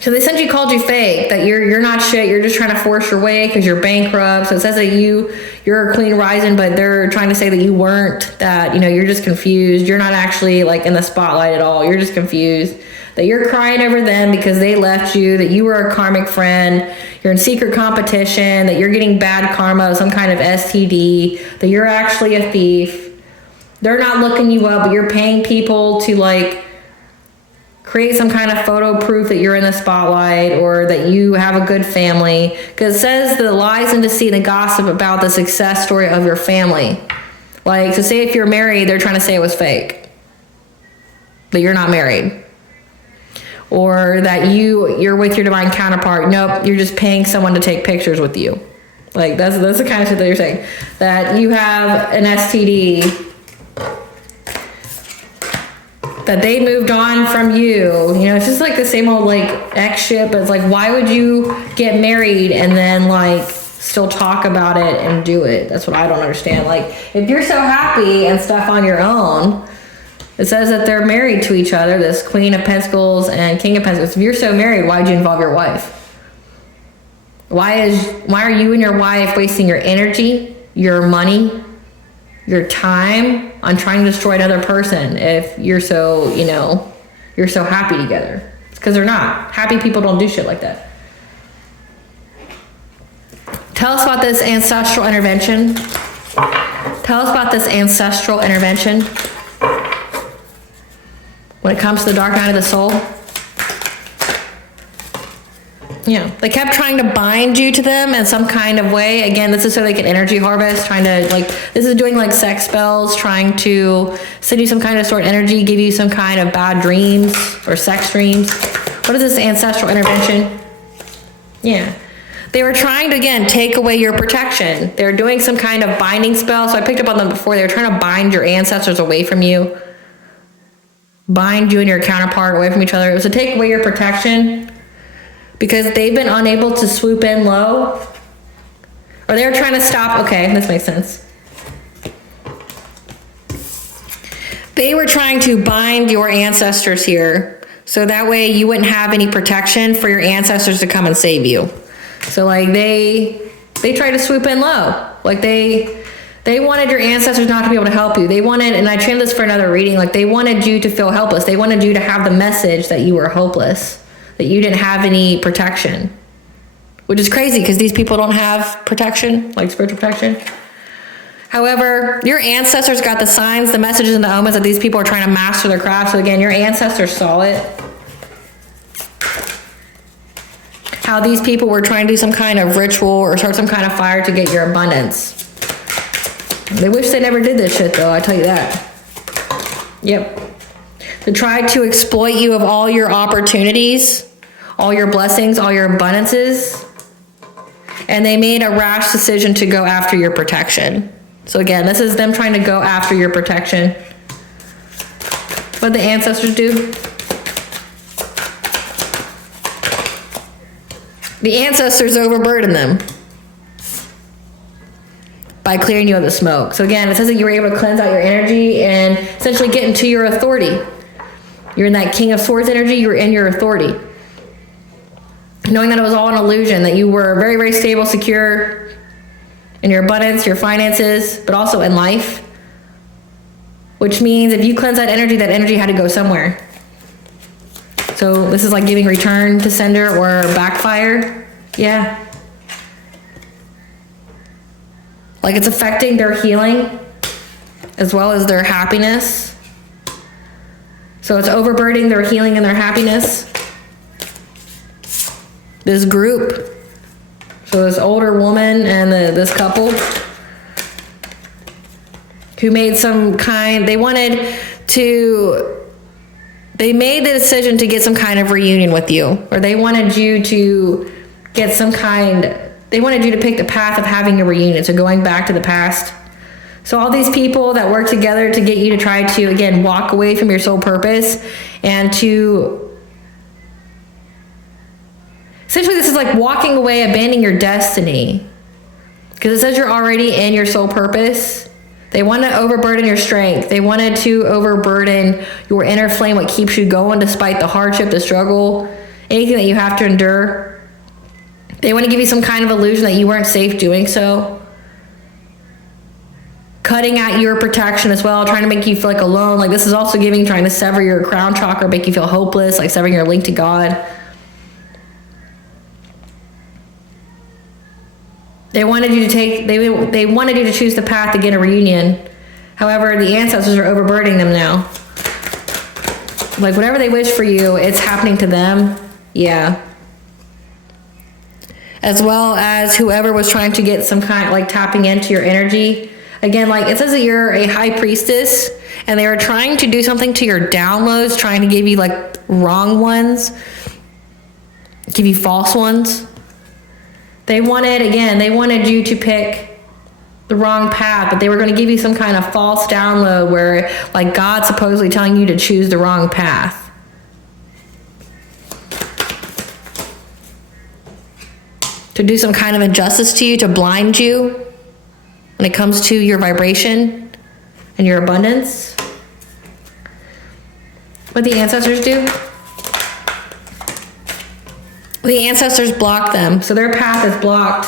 So they essentially called you fake, that you're not shit, you're just trying to force your way because you're bankrupt. So it says that you're a clean rising, but they're trying to say that you weren't, that, you know, you're just confused. You're not actually like in the spotlight at all. You're just confused. That you're crying over them because they left you, that you were a karmic friend, you're in secret competition, that you're getting bad karma, some kind of STD, that you're actually a thief. They're not looking you up, but you're paying people to like create some kind of photo proof that you're in the spotlight or that you have a good family. Because it says the lies and deceit and gossip about the success story of your family. Like, so say if you're married, they're trying to say it was fake, that you're not married. Or that you're with your divine counterpart. Nope, you're just paying someone to take pictures with you. Like, that's the kind of shit that you're saying. That you have an STD. That they moved on from you. You know, it's just like the same old like ex shit, but it's like, why would you get married and then like still talk about it and do it? That's what I don't understand. Like, if you're so happy and stuff on your own, it says that they're married to each other, this Queen of Pentacles and King of Pentacles. If you're so married, why'd you involve your wife? Why are you and your wife wasting your energy, your money, your time on trying to destroy another person if you're so, you know, you're so happy together? It's because they're not. Happy people don't do shit like that. Tell us about this ancestral intervention. Tell us about this ancestral intervention. When it comes to the dark night of the soul. Yeah, they kept trying to bind you to them in some kind of way. Again, this is so they can energy harvest, trying to like, this is doing like sex spells, trying to send you some kind of sort of energy, give you some kind of bad dreams or sex dreams. What is this ancestral intervention? Yeah. They were trying to, again, take away your protection. They were doing some kind of binding spell. So I picked up on them before. They were trying to bind your ancestors away from you. Bind you and your counterpart away from each other. It was to take away your protection because they've been unable to swoop in low. Or they were trying to stop. Okay, this makes sense. they were trying to bind your ancestors here. So that way you wouldn't have any protection for your ancestors to come and save you. So like they tried to swoop in low. Like they wanted your ancestors not to be able to help you. They wanted, and I trained this for another reading, like they wanted you to feel helpless. They wanted you to have the message that you were hopeless, that you didn't have any protection. Which is crazy because these people don't have protection, like spiritual protection. However, your ancestors got the signs, the messages, and the omens that these people are trying to master their craft. So again, your ancestors saw it. How these people were trying to do some kind of ritual or start some kind of fire to get your abundance. They wish they never did this shit though, I tell you that. Yep. To try to exploit you of all your opportunities, all your blessings, all your abundances. And they made a rash decision to go after your protection. So again, this is them trying to go after your protection. What the ancestors do? The ancestors overburden them by clearing you of the smoke. So again, it says that you were able to cleanse out your energy and essentially get into your authority. You're in that King of Swords energy, you're in your authority. Knowing that it was all an illusion, that you were very, very stable, secure in your abundance, your finances, but also in life. Which means if you cleanse that energy had to go somewhere. So this is like giving return to sender or backfire. Yeah. Like it's affecting their healing as well as their happiness. So it's overburdening their healing and their happiness. This group. So this older woman and this couple who made some kind, they made the decision to get some kind of reunion with you, or they wanted you to get some kind, they wanted you to pick the path of having a reunion, so going back to the past. So all these people that work together to get you to try to, again, walk away from your soul purpose and to, essentially this is like walking away, abandoning your destiny. Because it says you're already in your soul purpose. They want to overburden your strength. They wanted to overburden your inner flame, what keeps you going despite the hardship, the struggle, anything that you have to endure. They want to give you some kind of illusion that you weren't safe doing so. Cutting at your protection as well, trying to make you feel like alone. Like this is also trying to sever your crown chakra, make you feel hopeless, like severing your link to God. They wanted you to they wanted you to choose the path to get a reunion. However, the ancestors are overburdening them now. Like whatever they wish for you, it's happening to them. Yeah. As well as whoever was trying to get some kind, like tapping into your energy. Again, like it says that you're a high priestess and they were trying to do something to your downloads, trying to give you like wrong ones, give you false ones. They wanted you to pick the wrong path, but they were going to give you some kind of false download where like God's supposedly telling you to choose the wrong path. To do some kind of injustice to you, to blind you when it comes to your vibration and your abundance. What the ancestors do? The ancestors block them, so their path is blocked,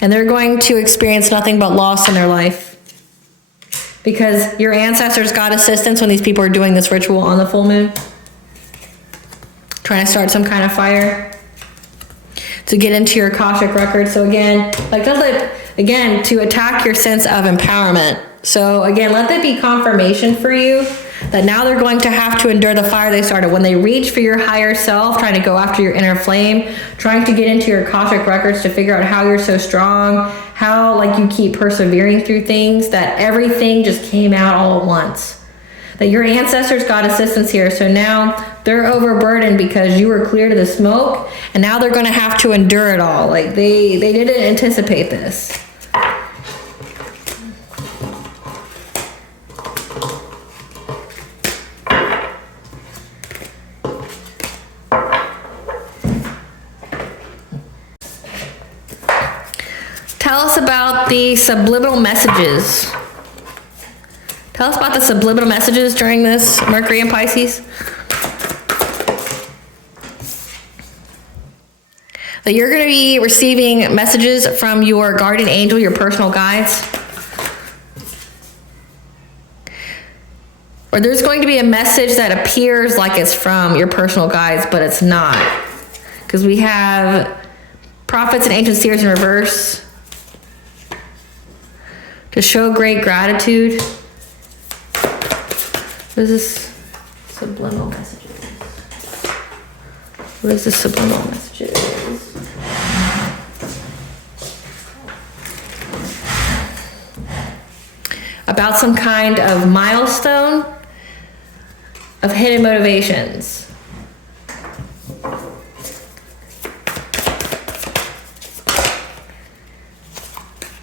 and they're going to experience nothing but loss in their life. Because your ancestors got assistance when these people are doing this ritual on the full moon. Trying to start some kind of fire to get into your Akashic record. So again, to attack your sense of empowerment. So again, let that be confirmation for you that now they're going to have to endure the fire they started. When they reach for your higher self, trying to go after your inner flame, trying to get into your Akashic records to figure out how you're so strong, how like you keep persevering through things, that everything just came out all at once. That your ancestors got assistance here, so now they're overburdened because you were clear to the smoke, and now they're going to have to endure it all. Like they didn't anticipate this. Tell us about the subliminal messages Tell us about the subliminal messages during this Mercury in Pisces. That you're going to be receiving messages from your guardian angel, your personal guides. Or there's going to be a message that appears like it's from your personal guides, but it's not. Because we have prophets and ancient seers in reverse. To show great gratitude. What is this? Subliminal messages. What is this subliminal messages? About some kind of milestone of hidden motivations.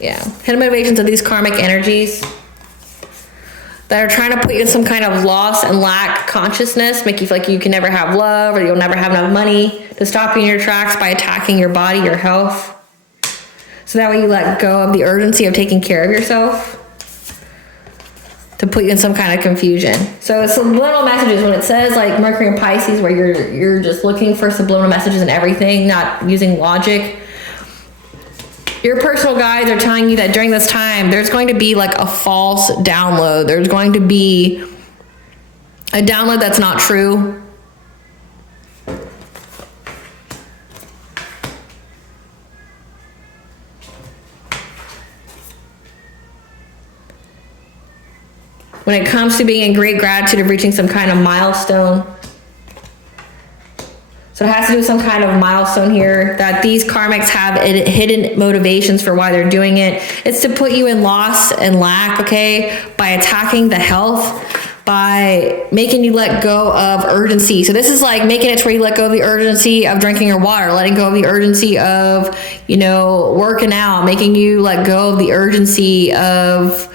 Yeah, hidden motivations of these karmic energies that are trying to put you in some kind of loss and lack consciousness, make you feel like you can never have love or you'll never have enough money, to stop you in your tracks by attacking your body, your health. So that way you let go of the urgency of taking care of yourself, to put you in some kind of confusion. So subliminal messages, when it says like Mercury in Pisces, where you're just looking for subliminal messages and everything, not using logic. Your personal guides are telling you that during this time, there's going to be like a false download. There's going to be a download that's not true. When it comes to being in great gratitude of reaching some kind of milestone. So it has to do with some kind of milestone here, that these karmics have hidden motivations for why they're doing it. It's to put you in loss and lack, okay, by attacking the health, by making you let go of urgency. So this is like making it to where you let go of the urgency of drinking your water, letting go of the urgency of, working out, making you let go of the urgency of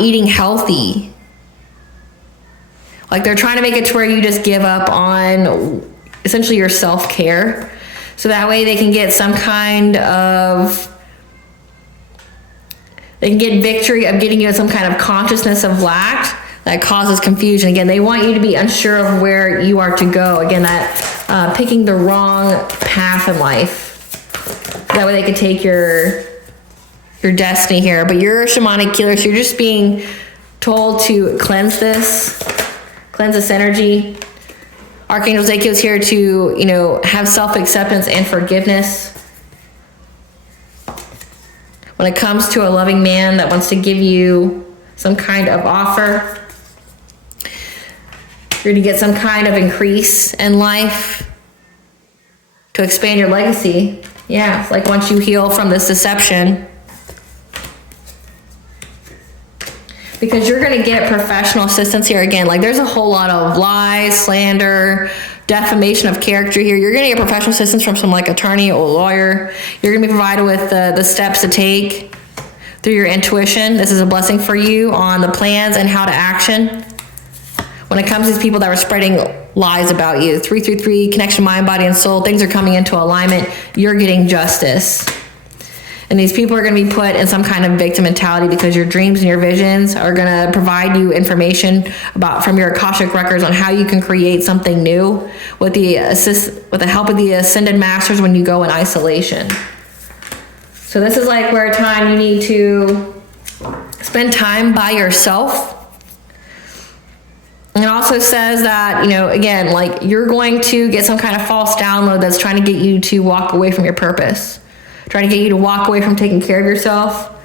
eating healthy. Like they're trying to make it to where you just give up on essentially your self-care. So that way they can get some kind of, they can get victory of getting you in some kind of consciousness of lack that causes confusion. Again, they want you to be unsure of where you are to go. Again, that picking the wrong path in life. That way they can take your destiny here. But you're a shamanic healer, so you're just being told to cleanse this energy. Archangel Ezekiel is here to, have self-acceptance and forgiveness. When it comes to a loving man that wants to give you some kind of offer, you're going to get some kind of increase in life to expand your legacy. Yeah, like once you heal from this deception. Because you're going to get professional assistance here again. Like there's a whole lot of lies, slander, defamation of character here. You're going to get professional assistance from some like attorney or lawyer. You're going to be provided with the steps to take through your intuition. This is a blessing for you on the plans and how to action. When it comes to these people that are spreading lies about you, 333, connection, mind, body, and soul, things are coming into alignment. You're getting justice. And these people are going to be put in some kind of victim mentality because your dreams and your visions are going to provide you information from your Akashic records on how you can create something new with the help of the ascended masters when you go in isolation. So this is like where time you need to spend time by yourself. And it also says that, again, like you're going to get some kind of false download that's trying to get you to walk away from your purpose. Trying to get you to walk away from taking care of yourself,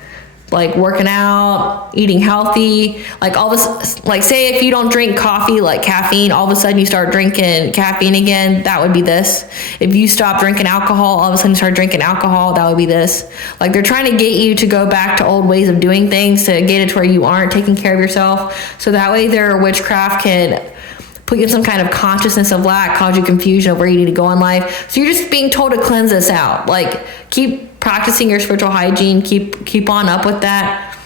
like working out, eating healthy, like all this, like say if you don't drink coffee, like caffeine, all of a sudden you start drinking caffeine again, that would be this. If you stop drinking alcohol, all of a sudden you start drinking alcohol, that would be this. Like they're trying to get you to go back to old ways of doing things to get it to where you aren't taking care of yourself. So that way their witchcraft can put you in some kind of consciousness of lack, cause you confusion of where you need to go in life. So you're just being told to cleanse this out. Like keep practicing your spiritual hygiene, keep on up with that.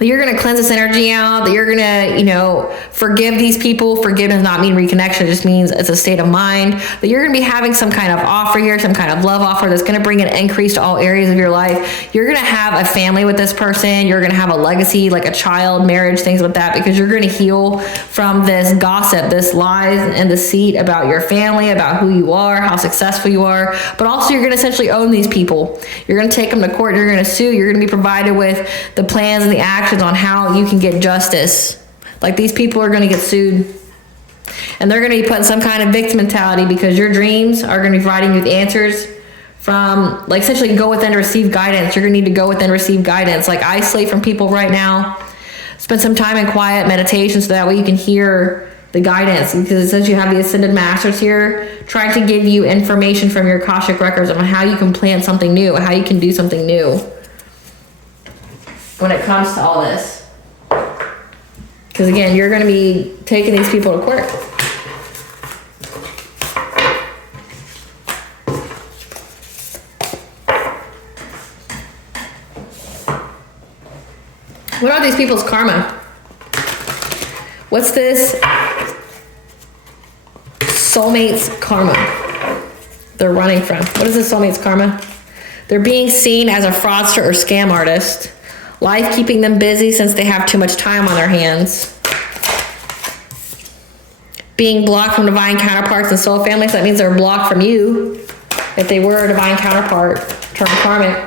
that you're going to cleanse this energy out, that you're going to, you know, forgive these people. Forgiveness does not mean reconnection. It just means it's a state of mind. That you're going to be having some kind of offer here, some kind of love offer that's going to bring an increase to all areas of your life. You're going to have a family with this person. You're going to have a legacy, like a child, marriage, things like that, because you're going to heal from this gossip, this lies and deceit about your family, about who you are, how successful you are. But also you're going to essentially own these people. You're going to take them to court. You're going to sue. You're going to be provided with the plans and the actions on how you can get justice. Like, these people are going to get sued, and they're going to be put in some kind of victim mentality, because your dreams are going to be providing you with answers from, like, essentially go within and receive guidance. You're going to need to go within and receive guidance. Like, isolate from people right now. Spend some time in quiet meditation so that way you can hear the guidance, because it says you have the ascended masters here trying to give you information from your Akashic records on how you can plan something new, how you can do something new when it comes to all this. Because again, you're going to be taking these people to court. What are these people's karma? What's this soulmate's karma they're running from? What is this soulmate's karma? They're being seen as a fraudster or scam artist. Life keeping them busy since they have too much time on their hands. Being blocked from divine counterparts and soul families. That means they're blocked from you. If they were a divine counterpart, term karmic.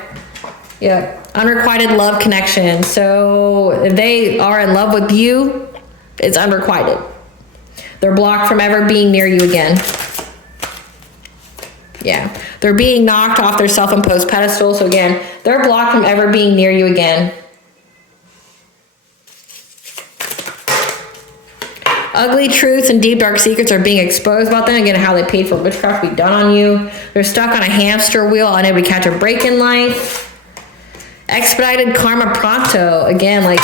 Yeah. Unrequited love connection. So if they are in love with you, it's unrequited. They're blocked from ever being near you again. Yeah. They're being knocked off their self-imposed pedestal. So again, they're blocked from ever being near you again. Ugly truths and deep dark secrets are being exposed about them. Again, how they paid for witchcraft to be done on you. They're stuck on a hamster wheel, unable to catch a break in life. Expedited karma pronto. Again, like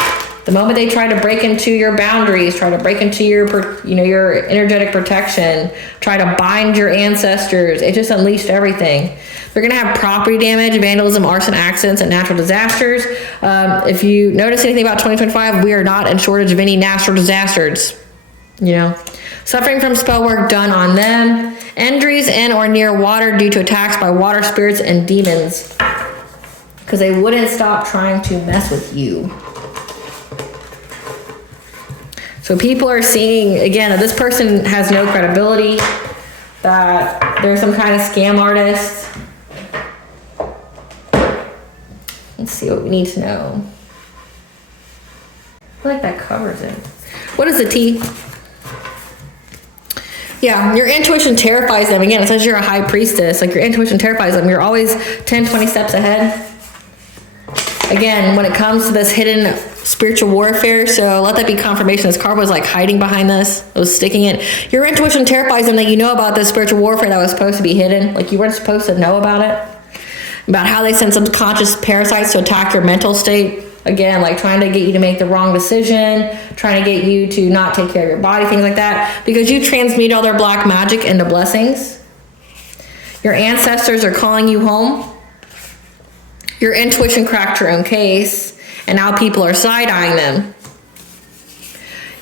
the moment they try to break into your boundaries, try to break into your, you know, your energetic protection, try to bind your ancestors, it just unleashed everything. They're going to have property damage, vandalism, arson, accidents, and natural disasters. If you notice anything about 2025, we are not in shortage of any natural disasters. You know, suffering from spell work done on them. Injuries in or near water due to attacks by water spirits and demons, because they wouldn't stop trying to mess with you. So people are seeing, again, that this person has no credibility, that they're some kind of scam artist. Let's see what we need to know. I feel like that covers it. What is the T? Yeah, your intuition terrifies them. Again, it says you're a high priestess. Like, your intuition terrifies them. You're always 10, 20 steps ahead. Again, when it comes to this hidden spiritual warfare, so let that be confirmation. This card was like hiding behind this. It was sticking it. Your intuition terrifies them that you know about this spiritual warfare that was supposed to be hidden. Like, you weren't supposed to know about it. About how they send subconscious parasites to attack your mental state. Again, like trying to get you to make the wrong decision, trying to get you to not take care of your body, things like that. Because you transmute all their black magic into blessings. Your ancestors are calling you home. Your intuition cracked your own case, and now people are side-eyeing them.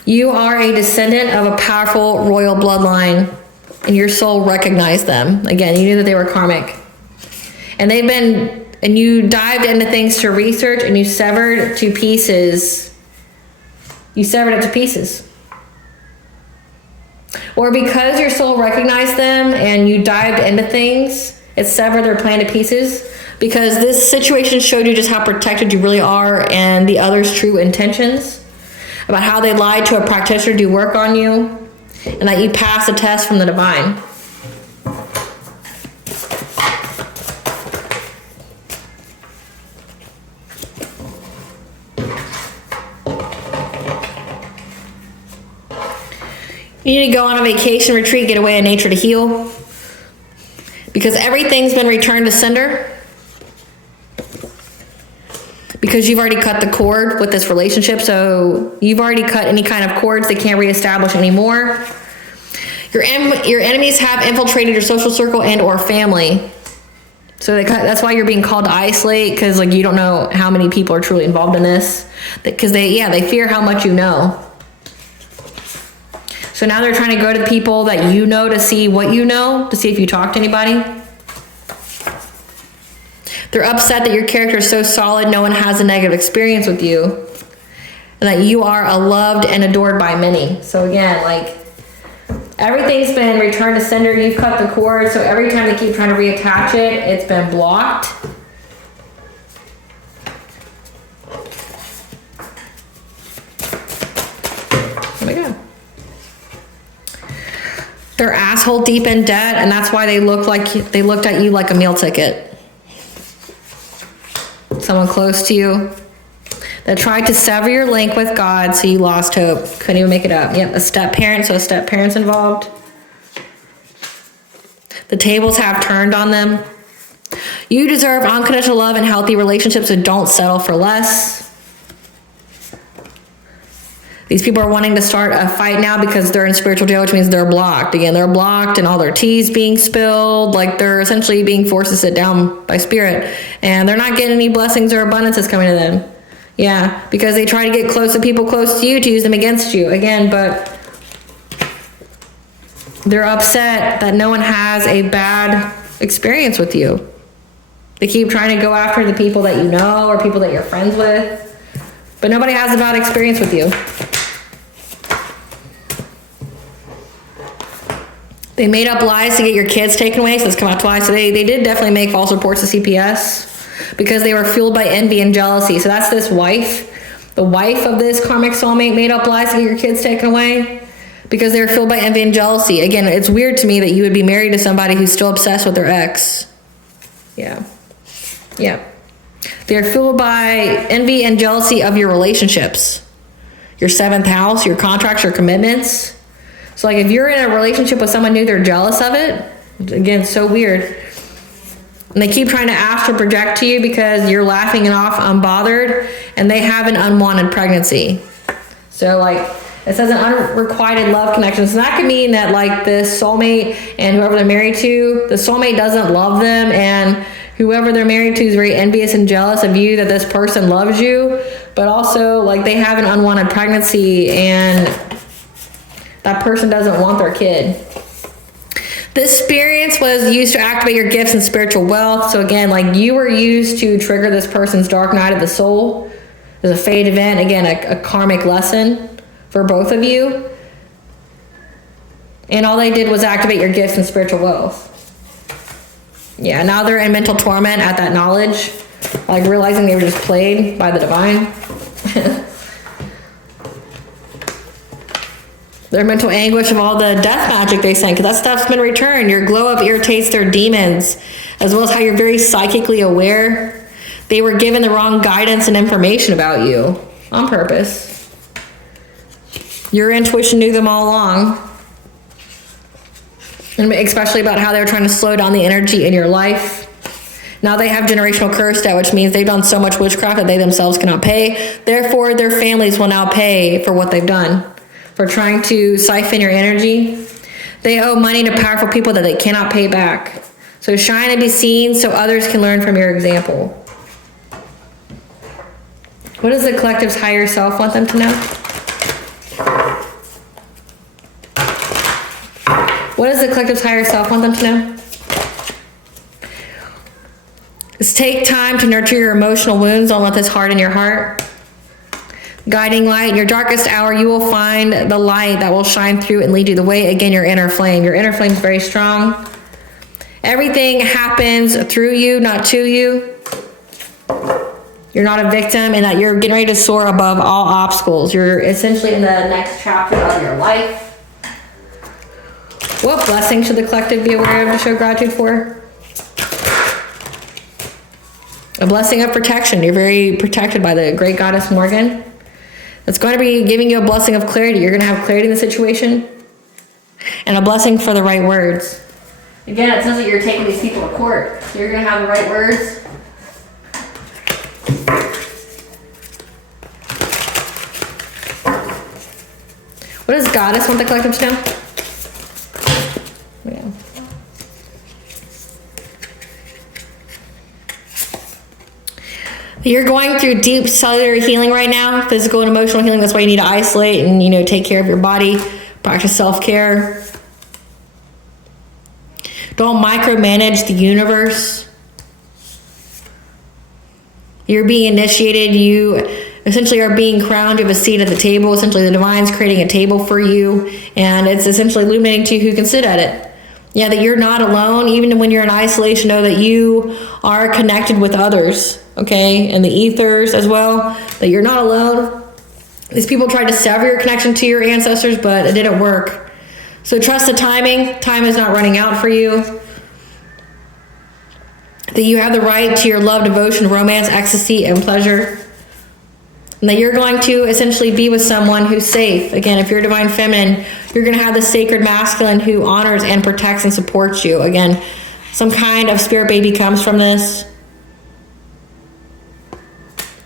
You are a descendant of a powerful royal bloodline, and your soul recognized them. Again, you knew that they were karmic. And you dived into things to research, and you severed to pieces. You severed it to pieces. Or because your soul recognized them and you dived into things, it severed their plan to pieces. Because this situation showed you just how protected you really are and the other's true intentions. About how they lied to a practitioner to do work on you. And that you passed a test from the divine. You need to go on a vacation retreat, get away in nature to heal. Because everything's been returned to sender. Because you've already cut the cord with this relationship. So you've already cut any kind of cords they can't reestablish anymore. Your enemies have infiltrated your social circle and or family. So that's why you're being called to isolate, because like you don't know how many people are truly involved in this, because they fear how much you know. So now they're trying to go to the people that you know to see what you know, to see if you talk to anybody. They're upset that your character is so solid, no one has a negative experience with you, and that you are loved and adored by many. So again, like, everything's been returned to sender. You've cut the cord, so every time they keep trying to reattach it, it's been blocked. Oh my God. They're asshole deep in debt, and that's why they looked at you like a meal ticket. Someone close to you that tried to sever your link with God, so you lost hope. Couldn't even make it up. Yep, a step parent, so a step parent's involved. The tables have turned on them. You deserve unconditional love and healthy relationships, so don't settle for less. These people are wanting to start a fight now because they're in spiritual jail, which means they're blocked. Again, they're blocked and all their tea's being spilled. Like, they're essentially being forced to sit down by spirit. And they're not getting any blessings or abundances coming to them. Yeah, because they try to get close to people close to you to use them against you. Again, but they're upset that no one has a bad experience with you. They keep trying to go after the people that you know or people that you're friends with. But nobody has a bad experience with you. They made up lies to get your kids taken away, so it's come out twice. So they did definitely make false reports to CPS because they were fueled by envy and jealousy. So that's this wife. The wife of this karmic soulmate made up lies to get your kids taken away because they were fueled by envy and jealousy. Again, it's weird to me that you would be married to somebody who's still obsessed with their ex. Yeah. Yeah. They're fueled by envy and jealousy of your relationships. Your 7th house, your contracts, your commitments. So like if you're in a relationship with someone new, they're jealous of it. Again, so weird. And they keep trying to astral project to you because you're laughing it off unbothered, and they have an unwanted pregnancy. So like it says an unrequited love connection. So that could mean that like this soulmate and whoever they're married to, the soulmate doesn't love them, and whoever they're married to is very envious and jealous of you that this person loves you, but also like they have an unwanted pregnancy and that person doesn't want their kid. This experience was used to activate your gifts and spiritual wealth. So again, like you were used to trigger this person's dark night of the soul. There's a fate event, again, a karmic lesson for both of you. And all they did was activate your gifts and spiritual wealth. Yeah, now they're in mental torment at that knowledge, like realizing they were just played by the divine. Their mental anguish of all the death magic they sent, because that stuff's been returned. Your glow up irritates their demons, as well as how you're very psychically aware. They were given the wrong guidance and information about you on purpose. Your intuition knew them all along. And especially about how they were trying to slow down the energy in your life. Now they have generational curse debt, which means they've done so much witchcraft that they themselves cannot pay. Therefore, their families will now pay for what they've done, for trying to siphon your energy. They owe money to powerful people that they cannot pay back. So shine and be seen so others can learn from your example. What does the collective's higher self want them to know? What does the collective's higher self want them to know? Is take time to nurture your emotional wounds. Don't let this harden your heart. Guiding light. In your darkest hour, you will find the light that will shine through and lead you the way. Again, your inner flame. Your inner flame is very strong. Everything happens through you, not to you. You're not a victim, and that you're getting ready to soar above all obstacles. You're essentially in the next chapter of your life. What blessing should the collective be aware of to show gratitude for? A blessing of protection. You're very protected by the great goddess Morgan. It's going to be giving you a blessing of clarity. You're going to have clarity in the situation and a blessing for the right words. Again, it says that you're taking these people to court. So you're going to have the right words. What does goddess want the collective to know? Yeah. You're going through deep cellular healing right now, physical and emotional healing. That's why you need to isolate and, you know, take care of your body, practice self-care. Don't micromanage the universe. You're being initiated. You essentially are being crowned. You have a seat at the table. Essentially, the divine's creating a table for you, and it's essentially illuminating to you who can sit at it. Yeah, that you're not alone. Even when you're in isolation, know that you are connected with others, okay? And the ethers as well, that you're not alone. These people tried to sever your connection to your ancestors, but it didn't work. So trust the timing. Time is not running out for you. That you have the right to your love, devotion, romance, ecstasy, and pleasure. And that you're going to essentially be with someone who's safe. Again, if you're divine feminine, you're going to have the sacred masculine who honors and protects and supports you. Again, some kind of spirit baby comes from this.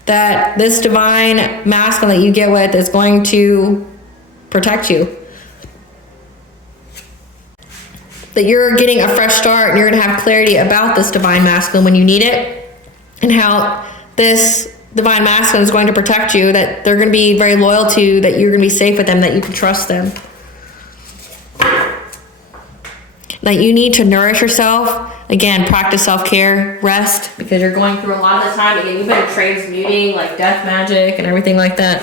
That this divine masculine that you get with is going to protect you. That you're getting a fresh start and you're going to have clarity about this divine masculine when you need it, and how this divine masculine is going to protect you, that they're going to be very loyal to you, that you're going to be safe with them, that you can trust them. That you need to nourish yourself. Again, practice self-care, rest, because you're going through a lot of the time. Again, you've been transmuting like death magic and everything like that.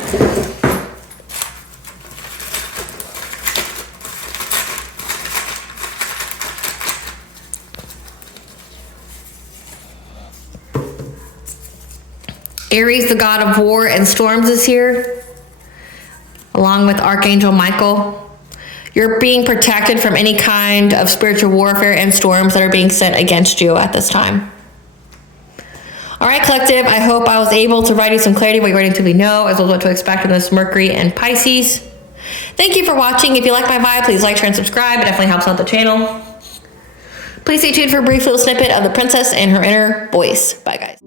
Aries, the god of war and storms, is here, along with Archangel Michael. You're being protected from any kind of spiritual warfare and storms that are being sent against you at this time. All right, collective, I hope I was able to provide you some clarity of what you're ready to know, as well as what to expect in this Mercury and Pisces. Thank you for watching. If you like my vibe, please like, share, and subscribe. It definitely helps out the channel. Please stay tuned for a brief little snippet of the princess and her inner voice. Bye, guys.